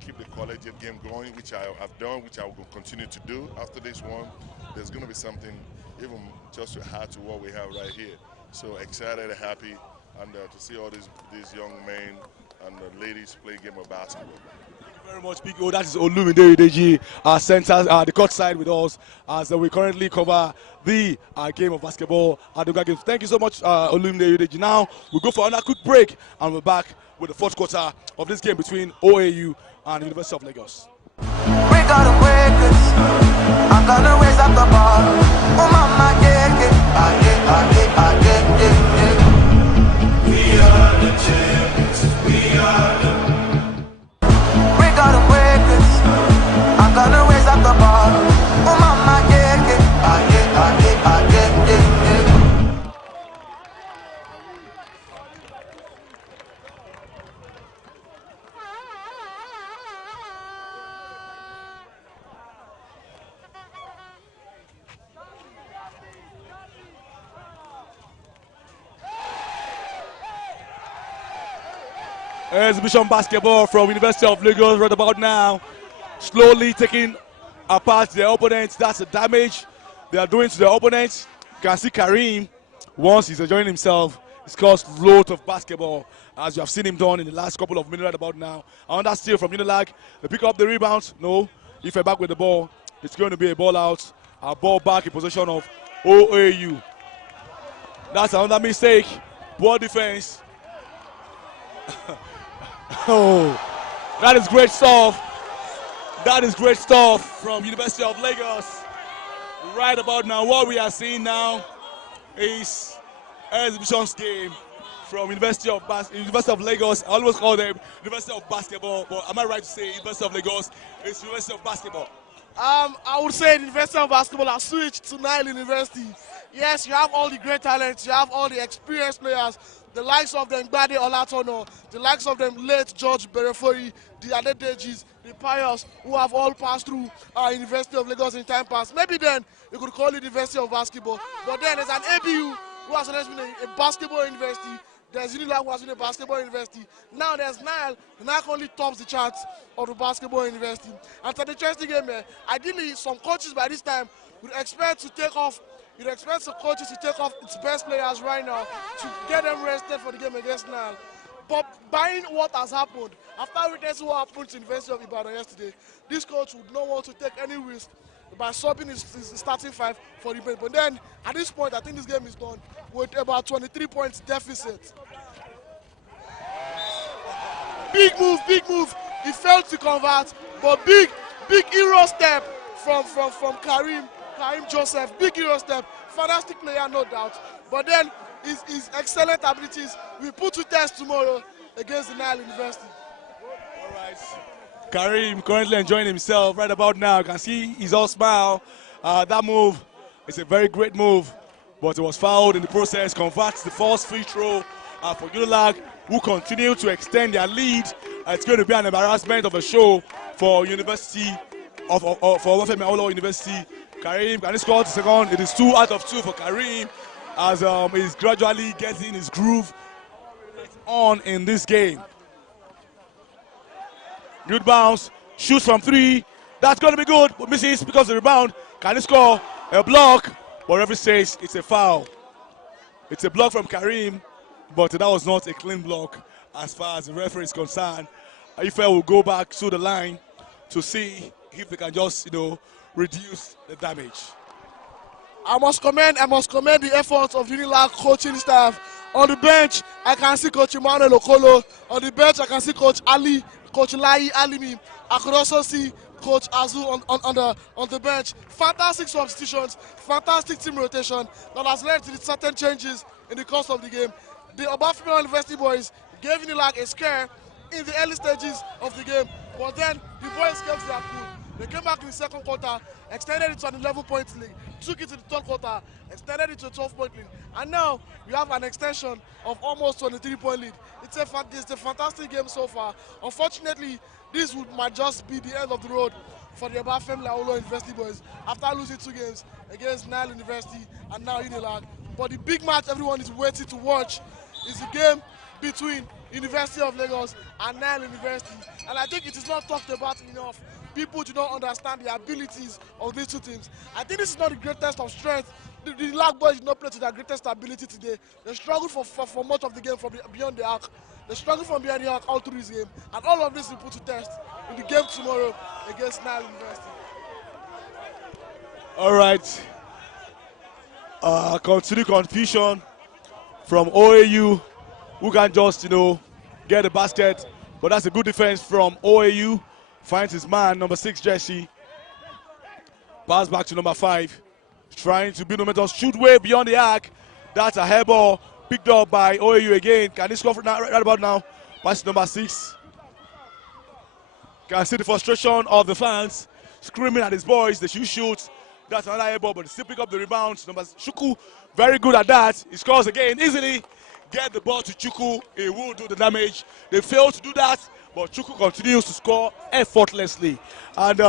keep the collegiate game going, which I have done, which I will continue to do. After this one, there's going to be something even just to add to what we have right here. So excited and happy, and to see all these young men and ladies play a game of basketball. Very much, Big O. That is Olumide Udeji, our center, the court side with us, as we currently cover the game of basketball at NUGA Games. Thank you so much, Olumide Udeji. Now we'll go for another quick break, and we're back with the fourth quarter of this game between OAU and University of Lagos. We gotta break this. I'm gonna raise up the bar. Oh mama, yeah, yeah. We are the champions. We are the. We gotta break this. I'm gonna raise up the bar. Oh mama, yeah, yeah. Exhibition basketball from University of Lagos right about now. Slowly taking apart their opponents. That's the damage they are doing to their opponents. You can see Kareem, once he's enjoying himself, he scores loads of basketball, as you have seen him done in the last couple of minutes right about now. Another steal from Unilag. They pick up the rebound. No, if they're back with the ball, it's going to be a ball out. A ball back in possession of OAU. That's another mistake. Poor defense. Oh, that is great stuff. That is great stuff from University of Lagos. Right about now, what we are seeing now is exhibitions game from University of Lagos. I always call them University of Basketball, but am I right to say University of Lagos is University of Basketball? I would say the University of Basketball has switched to Nile University. Yes, you have all the great talents, you have all the experienced players, the likes of them Gbade Olatono, the likes of them late George Berefori, the Adedejis, the Pius, who have all passed through University of Lagos in time past. Maybe then you could call it University of Basketball. But then there's an ABU who has always been a basketball university. There's Unilag who has been a basketball university. Now there's Nile. Nile only tops the charts of the basketball university. And for the interesting game, ideally some coaches by this time would expect to take off. You'd expect the coaches to take off its best players right now to get them rested for the game against Nile. But buying what has happened, after witnessing what happened to University of Ibadan yesterday, this coach would not want to take any risk by subbing his starting five for the bench. But then, at this point, I think this game is done with about 23 points deficit. Big move. He failed to convert, but big hero step from Kareem Joseph. Big hero step. Fantastic player, no doubt. But then, his excellent abilities will put to test tomorrow against the Nile University. All right. Kareem currently enjoying himself right about now. You can see he's all smile. That move is a very great move, but it was fouled in the process. Converts the first free throw for Unilag, who continue to extend their lead. It's going to be an embarrassment of a show for University for Obafemi Awolowo University. Kareem, can he score the second? It is 2 out of 2 for Kareem, as he's gradually getting his groove on in this game. Good bounce, shoots from 3. That's going to be good, but misses because of the rebound. Can he score? A block, but referee says it's a foul. It's a block from Kareem, but that was not a clean block as far as the referee is concerned. Ife will go back to the line to see if they can just, reduce the damage. I must commend the efforts of Unilag coaching staff. On the bench, I can see Coach Emmanuel Okolo. On the bench, I can see Coach Ali, Coach Lai Alimi. I could also see Coach Azu on the bench. Fantastic substitutions, fantastic team rotation that has led to certain changes in the course of the game. The Obafemi University boys gave Unilag a scare in the early stages of the game, but then the boys came to their cool. They came back in the second quarter, extended it to an 11-point lead, took it to the third quarter, extended it to a 12-point lead, and now we have an extension of almost 23-point lead. It's a fantastic game so far. Unfortunately, this might just be the end of the road for the Obafemi Awolowo University boys after losing 2 games against Nile University and now Unilag. But the big match everyone is waiting to watch is the game between University of Lagos and Nile University. And I think it is not talked about enough people do not understand the abilities of these two teams. I think this is not the greatest of strength. The Lag boys did not play to their greatest ability today. They struggled for much of the game from beyond the arc. They struggled from behind the arc all through this game. And all of this will put to test in the game tomorrow against Nile University. All right. Continue confusion from OAU, who can just, get the basket. But that's a good defense from OAU. Finds his man, number 6 jersey. Pass back to number 5. Trying to build momentum, shoot way beyond the arc. That's a hair ball picked up by OAU again. Can he score right about now? Pass to number 6. Can see the frustration of the fans screaming at his boys. They should shoot. That's another hair ball, but they still pick up the rebounds. Number Chuku, very good at that. He scores again easily. Get the ball to Chuku. He will do the damage. They failed to do that, but Chuku continues to score effortlessly. And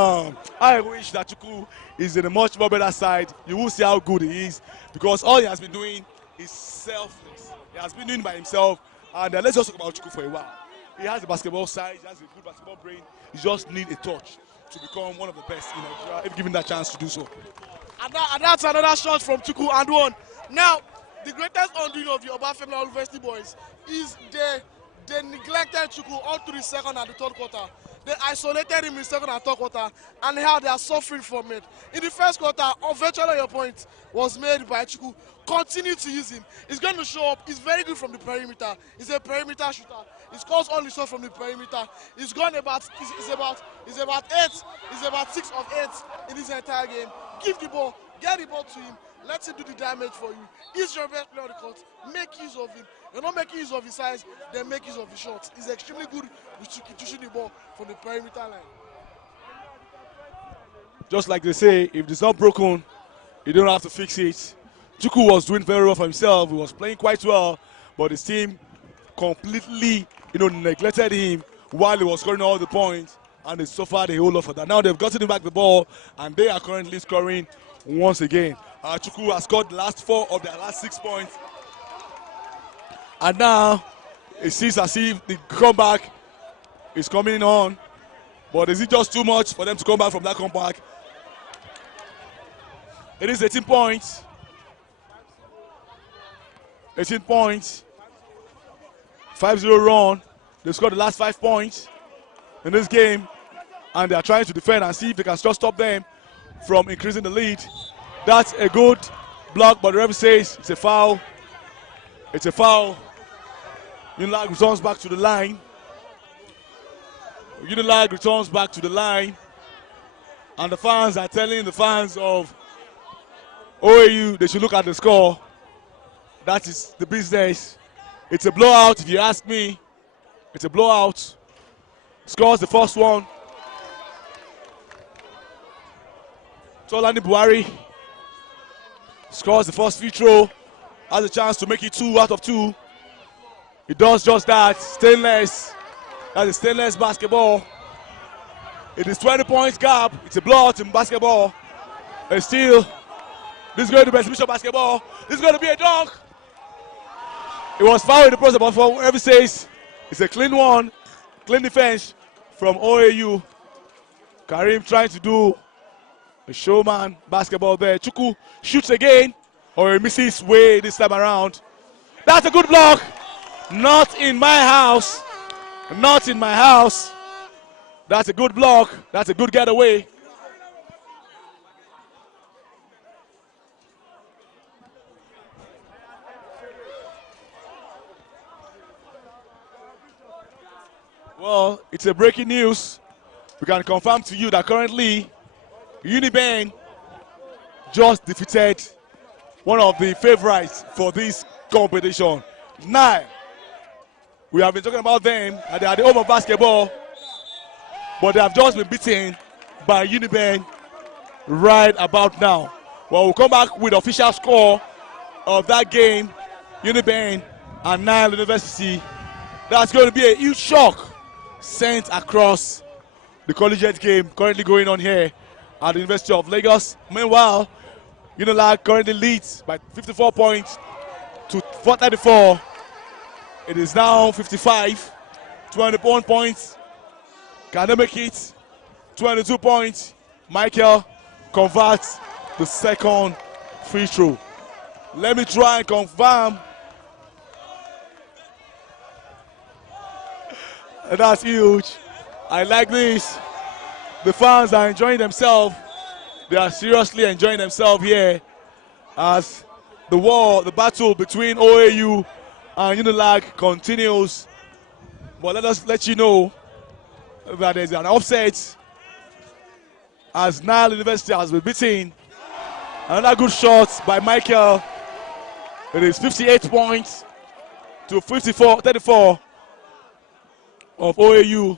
I wish that Chuku is in a much more better side. You will see how good he is, because all he has been doing is selfless. He has been doing by himself. And let's just talk about Chuku for a while. He has a basketball size. He has a good basketball brain. He just needs a touch to become one of the best in Nigeria, if given that chance to do so. And that's another shot from Chuku and one. Now, the greatest undoing of the Obafemi University boys is they neglected Chuku all through the second and the third quarter. They isolated him in the second and third quarter, and how they are suffering from it. In the first quarter, virtually your point was made by Chuku. Continue to use him. He's going to show up. He's very good from the perimeter. He's a perimeter shooter. He scores all his shots from the perimeter. He's about 8. He's about 6 of 8 in this entire game. Give the ball, get the ball to him. Let him do the damage for you. He's your best player on the court. Make use of him. You're not making use of his size, then make use of his shots. He's extremely good to shoot the ball from the perimeter line. Just like they say, if it's not broken, you don't have to fix it. Chuku was doing very well for himself. He was playing quite well, but his team completely, neglected him while he was scoring all the points, and they suffered a whole lot for that. Now they've gotten him back the ball, and they are currently scoring once again. Chuku has scored the last 4 of their last 6 points. And now it seems as if the comeback is coming on. But is it just too much for them to come back from that comeback? It is 18 points. 18 points. 5-0 run. They scored the last 5 points in this game. And they are trying to defend and see if they can just stop them from increasing the lead. That's a good block, but the referee says it's a foul. It's a foul. Unilag returns back to the line. Unilag returns back to the line. And the fans are telling the fans of OAU they should look at the score. That is the business. It's a blowout, if you ask me. It's a blowout. Scores the first one. Tolani Buhari scores the first free throw. Has a chance to make it 2 out of 2. He does just that. Stainless. That's a stainless basketball. It is 20 points gap. It's a blowout in basketball. And still, this is going to be exhibition basketball. This is going to be a dunk. It was fouled in the process, but for whoever says it's a clean one. Clean defense from OAU. Karim trying to do a showman basketball there. Chuku shoots again, or he misses way this time around. That's a good block. Not in my house. Not in my house. That's a good block. That's a good getaway. Well, it's a breaking news. We can confirm to you that currently Uniben just defeated one of the favorites for this competition. Nile. We have been talking about them, and they are the home of basketball, but they have just been beaten by Uniben right about now. Well, we'll come back with the official score of that game, Uniben and Nile University. That's going to be a huge shock sent across the collegiate game currently going on here at the University of Lagos. Meanwhile, Unilag currently leads by 54 points to 434. It is now 55, 21 points. Can they make it 22 points. Michael converts the second free throw. Let me try and confirm. That's huge. I like this. The fans are enjoying themselves. They are seriously enjoying themselves here as the battle between OAU and Unilag continues. But let us let you know that there's an offset as Nile University has been beaten. Another good shot by Michael. It is 58 points to 34 of OAU.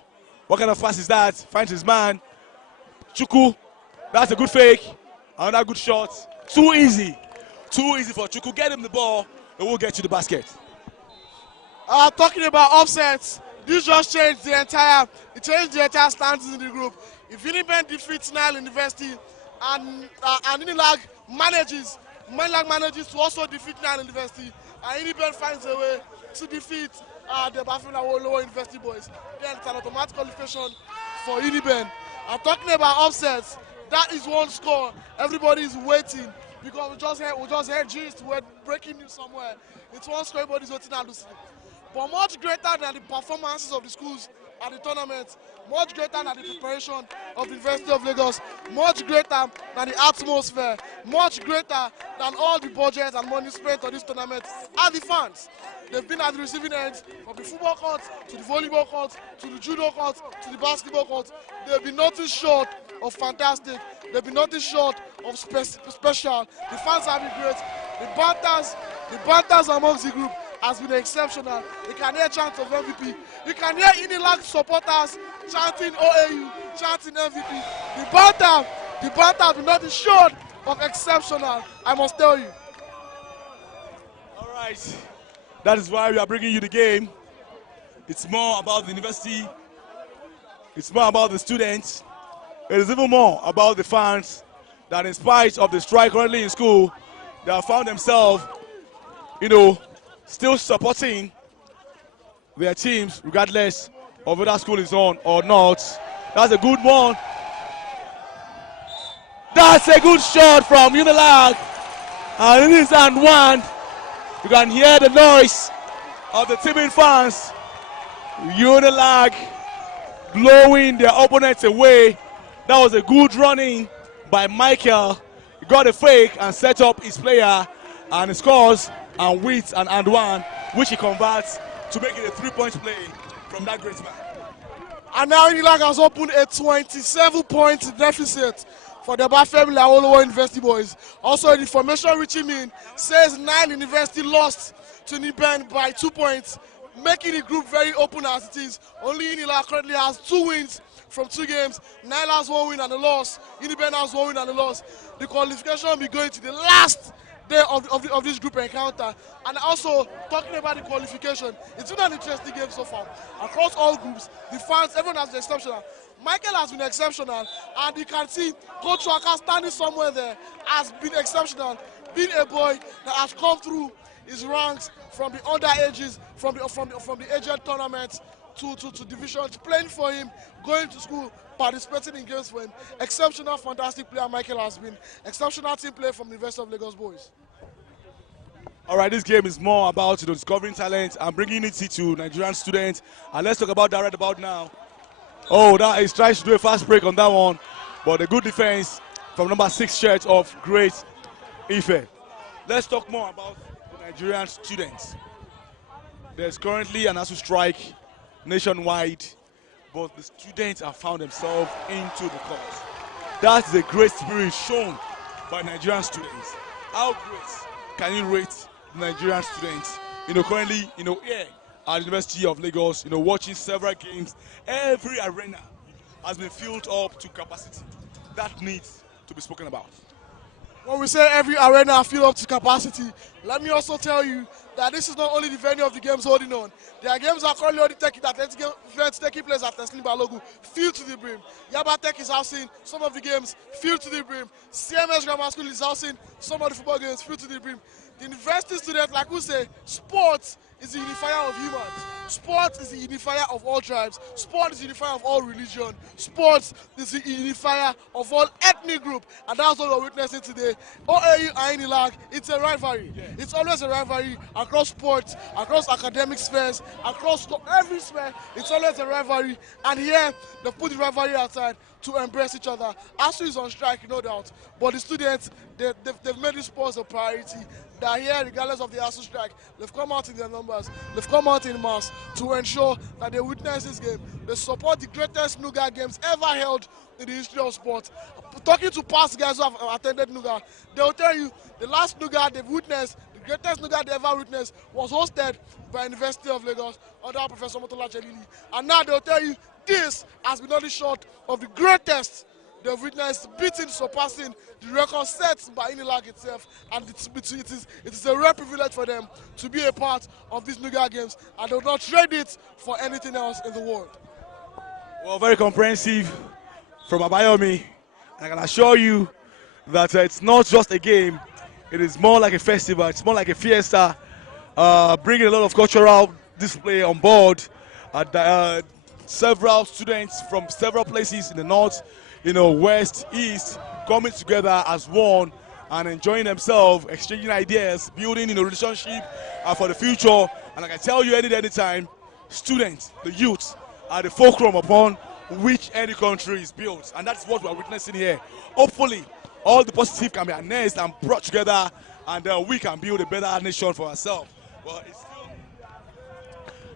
What kind of pass is that? Finds his man. Chuku, that's a good fake. Another good shot. Too easy for Chuku. Get him the ball, and we'll get to the basket. Talking about offsets, this just changed the entire standings in the group. If Uniben defeats Nile University and Unilag manages to also defeat Nile University, and Uniben finds a way to defeat the Bafina Lower University boys, then it's an automatic qualification for Uniben. I'm talking about offsets. That is one score. Everybody is waiting because we just heard gist. We're breaking news somewhere. It's one score. Everybody's waiting and listening. But much greater than the performances of the schools at the tournament, much greater than the preparation of the University of Lagos, much greater than the atmosphere, much greater than all the budgets and money spent on this tournament are the fans. They've been at the receiving end, from the football court to the volleyball court to the judo court to the basketball court. They've been nothing short of fantastic. They've been nothing short of special. The fans have been great. The banters amongst the group has been exceptional. You can hear chants of MVP. You can hear Unilag supporters chanting OAU, chanting MVP. The banter has been nothing short of exceptional, I must tell you. All right. That is why we are bringing you the game. It's more about the university. It's more about the students. It is even more about the fans that in spite of the strike currently in school, they have found themselves, still supporting their teams regardless of whether school is on or not. That's a good one. That's a good shot from Unilag. And it is and one. You can hear the noise of the teaming fans. Unilag blowing their opponents away. That was a good running by Michael. He got a fake and set up his player, and he scores and wins an and one, which he converts to make it a 3-point play from that great man. And now Unilag has opened a 27-point deficit for the Bafemi Awolowo University boys. Also, the information reaching me says Nile University lost to Uniben by 2 points, making the group very open as it is. Only Unilag currently has 2 wins from 2 games. Nile has 1 win and a loss. Uniben has 1 win and a loss. The qualification will be going to the last day of this group encounter. And also, talking about the qualification, it's been an interesting game so far. Across all groups, the fans, everyone has been exceptional. Michael has been exceptional, and you can see Coach Waka standing somewhere there has been exceptional. Being a boy that has come through his ranks from the underages, from the aged tournament to divisions, playing for him, going to school, participating in games for him. Exceptional, fantastic player Michael has been. Exceptional team play from the University of Lagos boys. All right, this game is more about discovering talent and bringing unity to Nigerian students. And let's talk about that right about now. Oh, that is trying to do a fast break on that one, but a good defense from number 6 shirt of Great Ife. Let's talk more about the Nigerian students. There's currently an ASU strike nationwide, but the students have found themselves into the cause. That's the great spirit shown by Nigerian students. How great can you rate the Nigerian students? Currently, here at the University of Lagos, watching several games, every arena has been filled up to capacity. That needs to be spoken about. When we say every arena filled up to capacity, let me also tell you that this is not only the venue of the games holding on. Their games are currently already taking events taking place at Teslim Balogu, filled to the brim. Yaba Tech is housing some of the games, filled to the brim. CMS Grammar School is housing some of the football games, filled to the brim. The university students, like we say, sports is the unifier of humans. Sports is the unifier of all tribes. Sport is the unifier of all religion. Sports is the unifier of all ethnic group. And that's what we're witnessing today. OAU and Unilag, it's a rivalry. Yeah. It's always a rivalry across sports, across academic spheres, across every sphere. It's always a rivalry. And here, they've put the rivalry outside to embrace each other. ASU is on strike, no doubt. But the students, they've made this sports a priority. They are here regardless of the ASU strike. They've come out in their numbers. They've come out in mass to ensure that they witness this game. They support the greatest NUGA Games ever held in the history of sport. Talking to past guys who have attended NUGA, they'll tell you the last NUGA they've witnessed, the greatest NUGA they ever witnessed, was hosted by University of Lagos under Professor Motola Chelili. And now they'll tell you this has been nothing short of the greatest they've witnessed, beating, surpassing the record set by Unilag itself, and it is a rare privilege for them to be a part of these NUGA Games, and they will not trade it for anything else in the world. Well, very comprehensive from Abayomi. I can assure you that it's not just a game, it is more like a festival, it's more like a fiesta, bringing a lot of cultural display on board. Several students from several places in the north, west, east, coming together as one and enjoying themselves, exchanging ideas, building a relationship for the future. And I can tell you anytime, students, the youth, are the fulcrum upon which any country is built. And that's what we're witnessing here. Hopefully, all the positive can be harnessed and brought together, and we can build a better nation for ourselves. Well, it's still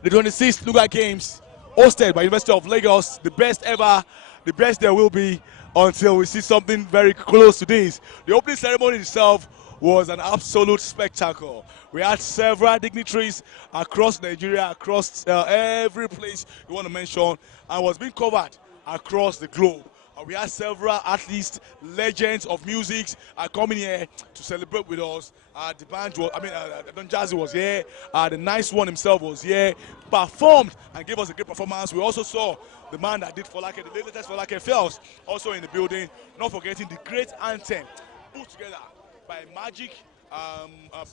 the 26th NUGA Games, hosted by University of Lagos, the best ever, the best there will be until we see something very close to this. The opening ceremony itself was an absolute spectacle. We had several dignitaries across Nigeria, across every place you want to mention, and was being covered across the globe. We had several athletes, legends of music coming here to celebrate with us. The band was, Don Jazzy was here. The Nice One himself was here, performed and gave us a great performance. We also saw the man that did Folake, the latest Folake Fells, also in the building. Not forgetting the great anthem put together by Magic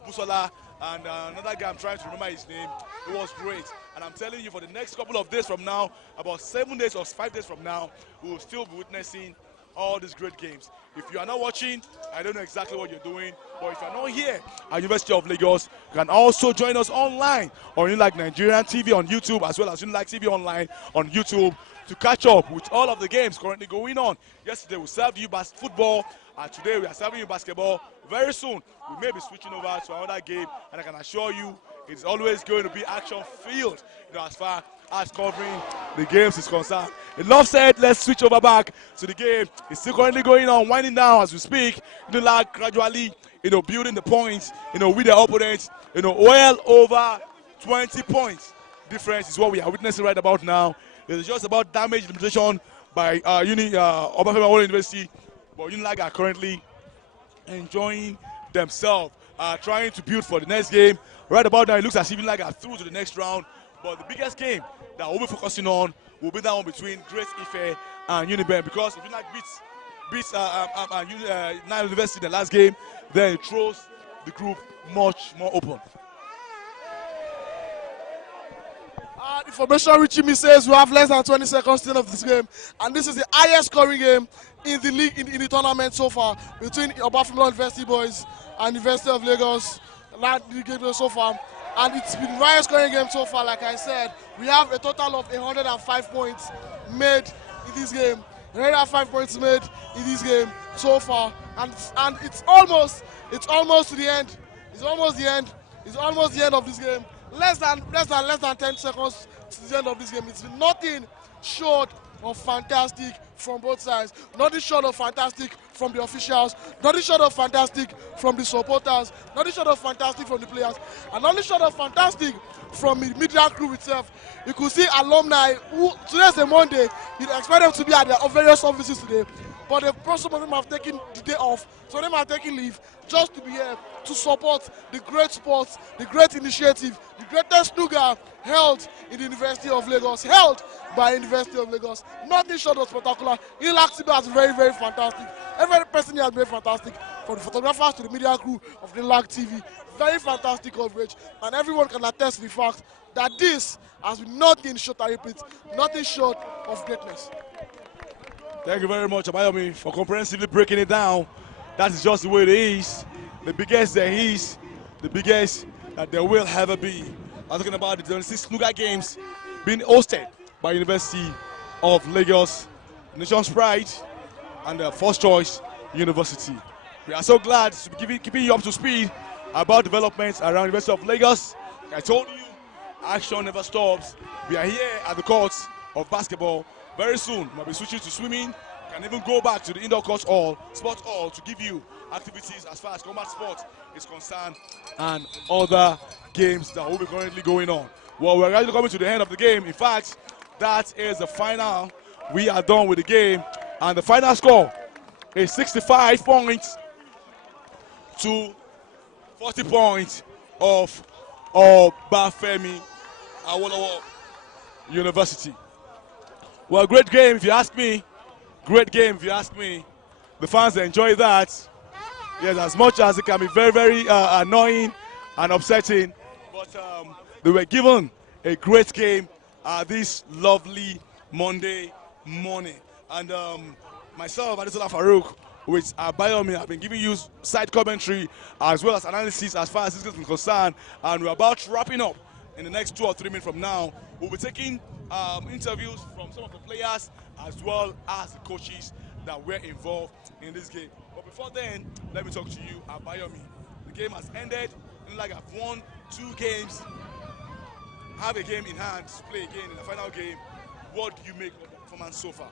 Busola and another guy, I'm trying to remember his name. It was great. And I'm telling you, for the next couple of days from now, about 7 days or 5 days from now, we will still be witnessing all these great games. If you are not watching, I don't know exactly what you're doing, but if you're not here at University of Lagos, you can also join us online on Unilag Nigerian TV on YouTube, as well as Unilag TV online on YouTube, to catch up with all of the games currently going on. Yesterday we served you football, and today we are serving you basketball. Very soon we may be switching over to another game, and I can assure you it's always going to be action-filled, as far as covering the games is concerned. Enough said, let's switch over back to the game. It's still currently going on, winding down as we speak. Unilag gradually, building the points, with their opponents, well over 20 points. Difference is what we are witnessing right about now. It's just about damage limitation by Obafemi Awolowo University, but Unilag are currently enjoying themselves, trying to build for the next game. Right about now, it looks as if Unilag are through to the next round, but the biggest game that we'll be focusing on will be that one between Great Ife and Uniben, because if Unilag beats Nile University in the last game, then it throws the group much more open. Information reaching me says we have less than 20 seconds still of this game, and this is the highest scoring game in the league, in the tournament so far, between Obafemi University boys and University of Lagos. So far, and it's been the highest scoring game so far. Like I said, we have a total of 105 points made in this game. 105 points made in this game so far, and it's almost to the end. It's almost the end of this game. Less than 10 seconds to the end of this game. It's been nothing short of fantastic from both sides. Nothing short of fantastic from the officials. Nothing short of fantastic from the supporters. Nothing short of fantastic from the players. And nothing short of fantastic from the media crew itself. You could see alumni who, today's a Monday, you'd expect them to be at their various offices today. but some of them have taken the day off, so them are taking leave just to be here to support the great sports, the great initiative, the greatest NUGA held in the University of Lagos, held by University of Lagos. Nothing short of spectacular. Unilag team has been very, very fantastic. Every person here has been very fantastic, from the photographers to the media crew of Unilag TV. Very fantastic coverage, and everyone can attest to the fact that this has been nothing short, I repeat, nothing short of greatness. Thank you very much, Abayomi, for comprehensively breaking it down. That is just the way it is. The biggest there is, the biggest that there will ever be. I'm talking about the 26 NUGA Games being hosted by University of Lagos, nation's pride, and the first choice university. We are so glad to be keeping you up to speed about developments around University of Lagos. Like I told you, action never stops. We are here at the courts of basketball. Very soon, we'll be switching to swimming. Can even go back to the indoor courts hall, sports hall, to give you activities as far as combat sport is concerned and other games that will be currently going on. Well, we're actually coming to the end of the game. In fact, that is the final. We are done with the game, and the final score is 65 points to 40 points of Obafemi Awolowo University. Well, great game if you ask me. Great game if you ask me. The fans enjoy that. Yes, as much as it can be very, very annoying and upsetting, but they were given a great game this lovely Monday morning. And myself, Adesola Farouk, with Abayomi, I've been giving you side commentary as well as analysis as far as this is concerned. And we're about wrapping up in the next 2 or 3 minutes from now. We'll be taking interviews from some of the players as well as the coaches that were involved in this game. But before then, let me talk to you, Abayomi. The game has ended. Unilag have won 2 games, have a game in hand to play again in the final game. What do you make of the performance so far?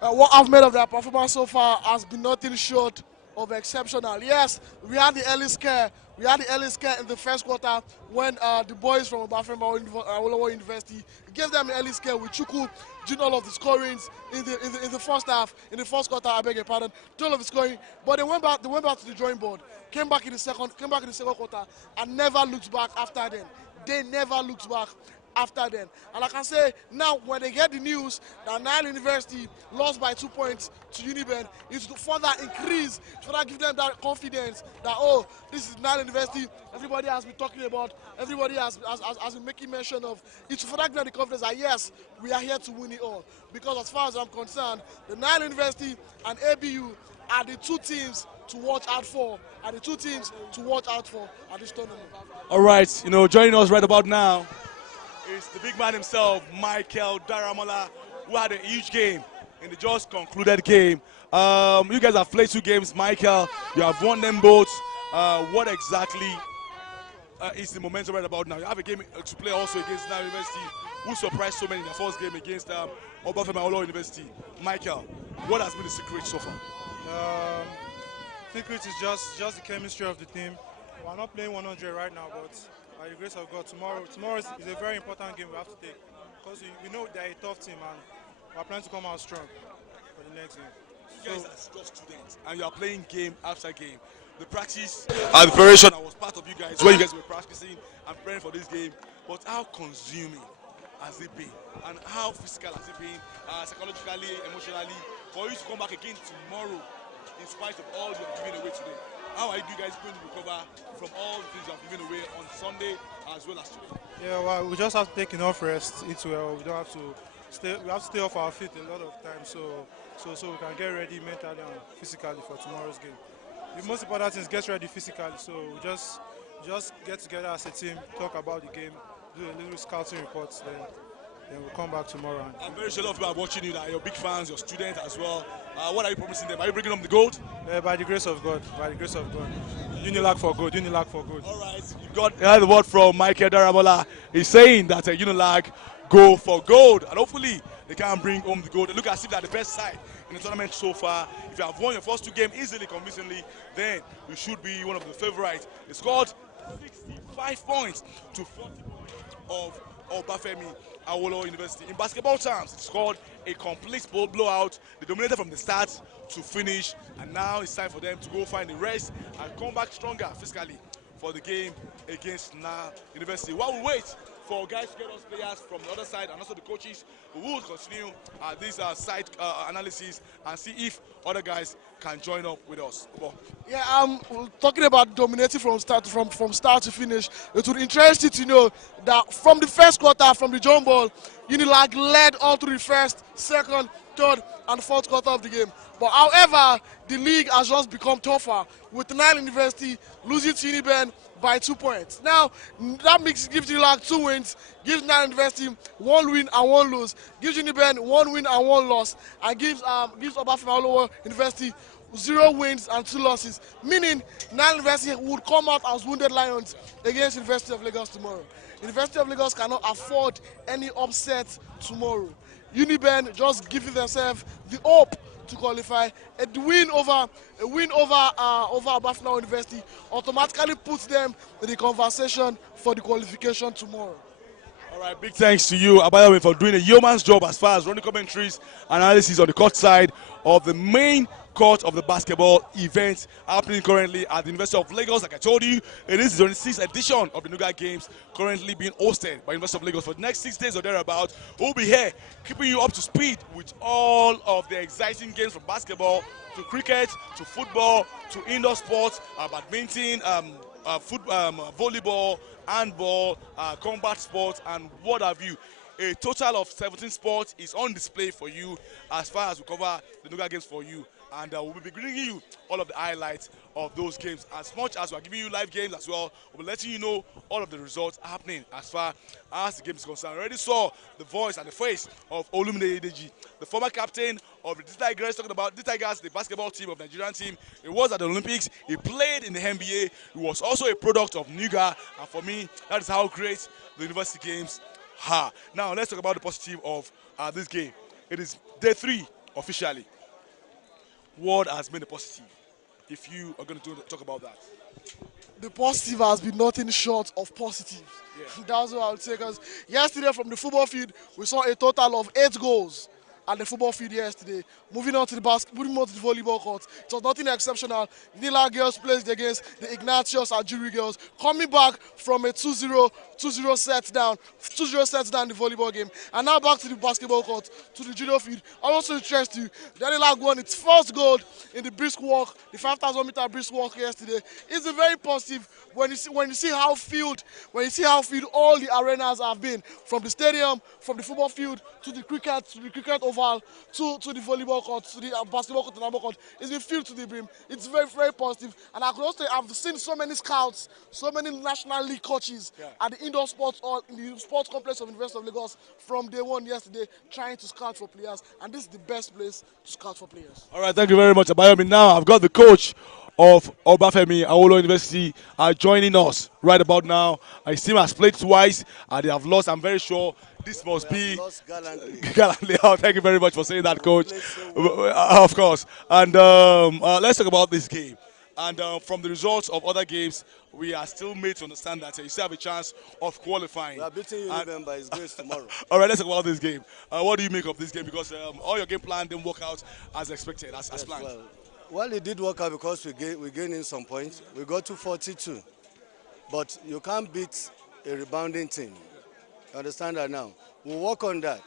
What I've made of their performance so far has been nothing short of exceptional. Yes, we had the early scare. We had the early scare in the first quarter when the boys from Obafemi Awolowo University gave them an early scare with Chukwu doing all of the scorings in the first half. In the first quarter, I beg your pardon, doing all of the scoring. But they went back to the drawing board. Came back in the second quarter and never looked back after then. They never looked back after then. And I can say now, when they get the news that Nile University lost by 2 points to Uniben, it's to further increase, to further give them that confidence that, oh, this is Nile University, everybody has been talking about, everybody has been making mention of. It's to further give them the confidence that, yes, we are here to win it all. Because as far as I'm concerned, the Nile University and ABU are the 2 teams to watch out for, at this tournament. All right, joining us right about now is the big man himself, Michael Daramola, who had a huge game in the just concluded game. You guys have played 2 games, Michael. You have won them both. What exactly is the momentum right about now? You have a game to play also against Nile University, who surprised so many in the first game against Obafemi Awolowo University. Michael, what has been the secret so far? Secret is just the chemistry of the team. We're not playing 100 right now, but by the grace of God, tomorrow is a very important game we have to take, because we know they're a tough team and we're planning to come out strong for the next game. You guys are still students and you are playing game after game. The practice and the preparation, I was part of you guys when you guys were practicing and preparing for this game, but how consuming has it been and how physical has it been, psychologically, emotionally, for you to come back again tomorrow in spite of all you have given away today? How are you guys going to recover from all the things you have given away on Sunday as well as today? Yeah, well, we just have to take enough rest, eat well. We don't have to stay. We have to stay off our feet a lot of times, so we can get ready mentally and physically for tomorrow's game. The most important thing is get ready physically. So we just get together as a team, talk about the game, do a little scouting reports, then we'll come back tomorrow. I'm very sure a lot of people are watching you, that you're big fans, your students as well. What are you promising them? Are you bringing them the gold? By the grace of God, Unilag for gold, Unilag for gold. All right, you heard the word from Michael Daramola. He's saying that Unilag go for gold, and hopefully they can bring home the gold. They look as if they're the best side in the tournament so far. If you have won your first 2 games easily, convincingly, then you should be one of the favorites. They scored 65 points to 40 points of Obafemi Awolowo University. In basketball terms, it scored a complete blowout. They dominated from the start to finish, and now it's time for them to go find the rest and come back stronger physically for the game against University. While we wait for guys to get us players from the other side and also the coaches, we will continue this side analysis and see if other guys can join up with us. Yeah, talking about dominating from start to finish. It would interest you to know that from the first quarter, from the jump ball, Unilag led all through the first, second, third, and fourth quarter of the game. But however, the league has just become tougher with Nile University losing to Uniben by 2 points. Now, that gives Unilag 2 wins, gives Nile University 1 win and 1 lose, gives Uniben 1 win and 1 loss, and gives Obafemi Awolowo University 0 wins and 2 losses, meaning Nile University would come out as wounded lions against University of Lagos tomorrow. University of Lagos cannot afford any upset tomorrow. Uniben just giving themselves the hope to qualify. A win over Obafemi University automatically puts them in the conversation for the qualification tomorrow. All right, big thanks to you, Abayomi, for doing a yeoman's job as far as running commentaries, analysis on the court side of the main court of the basketball event happening currently at the University of Lagos. Like I told you, it is the 26th edition of the NUGA Games currently being hosted by University of Lagos. For the next 6 days or thereabout, we'll be here keeping you up to speed with all of the exciting games from basketball to cricket to football to indoor sports, badminton, volleyball, handball, combat sports, and what have you. A total of 17 sports is on display for you as far as we cover the NUGA Games for you. And we'll be bringing you all of the highlights of those games. As much as we're giving you live games as well, we'll be letting you know all of the results happening as far as the game is concerned. I already saw the voice and the face of Olumide Ideji, the former captain of the Tigers, talking about the Tigers, the basketball team of the Nigerian team. He was at the Olympics. He played in the NBA. He was also a product of NUGA. And for me, that is how great the University Games are. Now, let's talk about the positive of this game. It is day 3 officially. What has been the positive, if you are going to talk about that? The positive has been nothing short of positive. Yeah. That's what I would say, because yesterday from the football field, we saw a total of 8 goals at the football field yesterday. Moving on to the volleyball court, it was nothing exceptional. Unilag girls played against the Ignatius Ajuri girls, coming back from a 2-0 set down the volleyball game. And now back to the basketball court, to the junior field. I also interest you, Unilag won its first gold in the brisk walk, the 5,000 meter brisk walk yesterday. It's a very positive when you see how filled all the arenas have been, from the stadium, from the football field to the cricket oval, to the volleyball court, to the basketball court and handball court. It's been filled to the brim. It's very, very positive. And I could also say I've seen so many scouts, so many National League coaches at the indoor sports or in the sports complex of University of Lagos from day 1 yesterday, trying to scout for players. And this is the best place to scout for players. All right, thank you very much, Abayomi. Now I've got the coach of Obafemi Awolowo University joining us right about now. His team has played twice. They have lost. I'm very sure this must be gallantly. Oh, thank you very much for saying that, coach. Of course. And let's talk about this game. And from the results of other games, we are still made to understand that you still have a chance of qualifying. We are beating Univen by his grace tomorrow. All right, let's talk about this game. What do you make of this game? Because all your game plan didn't work out as expected, as planned. Well, it did work out because we gained in some points. We got to 42. But you can't beat a rebounding team. You understand that now? We'll work on that.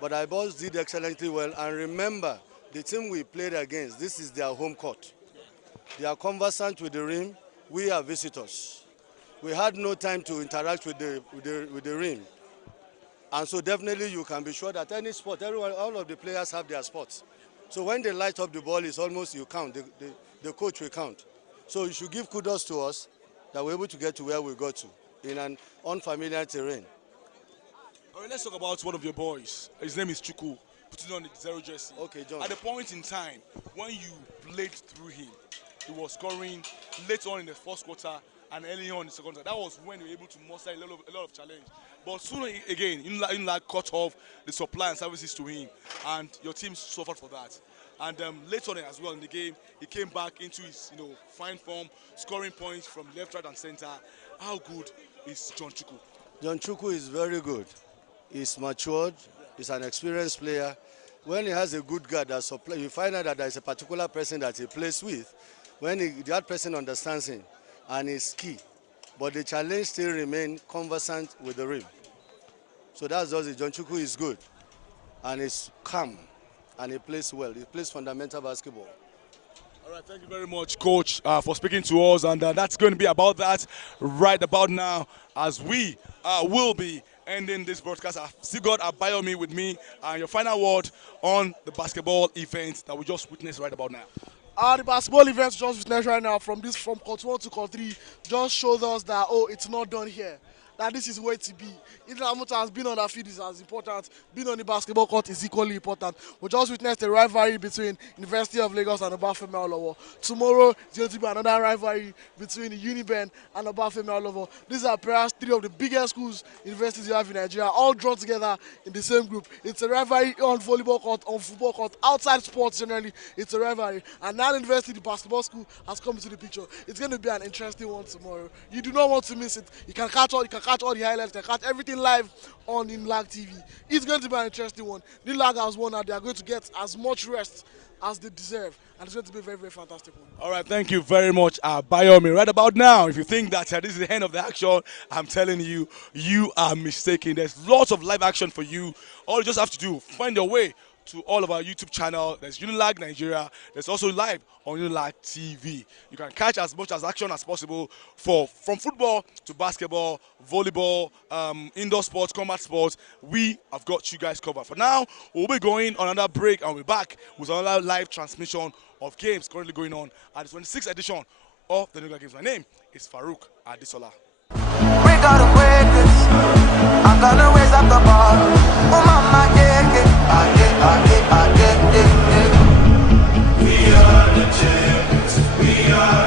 But our boys did excellently well. And remember, the team we played against, this is their home court. They are conversant with the rim. We are visitors. We had no time to interact with the rim. And so definitely you can be sure that any sport, all of the players have their spots. So when they light up the ball, it's almost you count. The coach will count. So you should give kudos to us that we're able to get to where we got to in an unfamiliar terrain. All right, let's talk about one of your boys. His name is Chuku, putting on the 0 jersey. Okay, John. At the point in time when you played through him, he was scoring late on in the first quarter and early on in the second quarter. That was when you were able to muster a lot of challenge. But sooner again, Unilag cut off the supply and services to him, and your team suffered for that. And later on as well in the game, he came back into his fine form, scoring points from left, right, and center. How good is John Chuku? John Chuku is very good. He's matured. He's an experienced player. When he has a good guard that supply, you find out that there is a particular person that he plays with. When that person understands him and is key. But the challenge still remains conversant with the rim. So that's just it. John Chukwu is good and he's calm and he plays well. He plays fundamental basketball. All right, thank you very much, Coach, for speaking to us. And that's going to be about that right about now as we will be ending this broadcast. I've still got Abayomi with me and your final word on the basketball event that we just witnessed right about now. The basketball events just witnessed right now from court 1 to court 3 just shows us that, oh, it's not done here. That this is where to be. Even as much as being on the field is as important, being on the basketball court is equally important. We just witnessed a rivalry between University of Lagos and Obafemi Awolowo. Tomorrow, there's going to be another rivalry between Uniben and Obafemi Awolowo. These are perhaps 3 of the biggest schools, universities you have in Nigeria, all drawn together in the same group. It's a rivalry on volleyball court, on football court, outside sports generally, it's a rivalry. And now University, the basketball school, has come into the picture. It's going to be an interesting one tomorrow. You do not want to miss it. You can catch all the highlights, you can catch everything live on Unilag TV. It's going to be an interesting one. Unilag has won and they are going to get as much rest as they deserve. And it's going to be a very, very fantastic one. All right, thank you very much, Bayomi. Right about now, if you think that this is the end of the action, I'm telling you, you are mistaken. There's lots of live action for you. All you just have to do, find your way to all of our YouTube channel. There's Unilag Nigeria. There's also live on Unilag TV. You can catch as much as action as possible from football to basketball, volleyball, indoor sports, combat sports. We have got you guys covered. For now, we'll be going on another break and we'll be back with another live transmission of games currently going on at the 26th edition of the NUGA Games. My name is Farouk Adisola. We gotta win this. I'm gonna raise up the bar. Oh mama, yeah, yeah. We are the champions. We are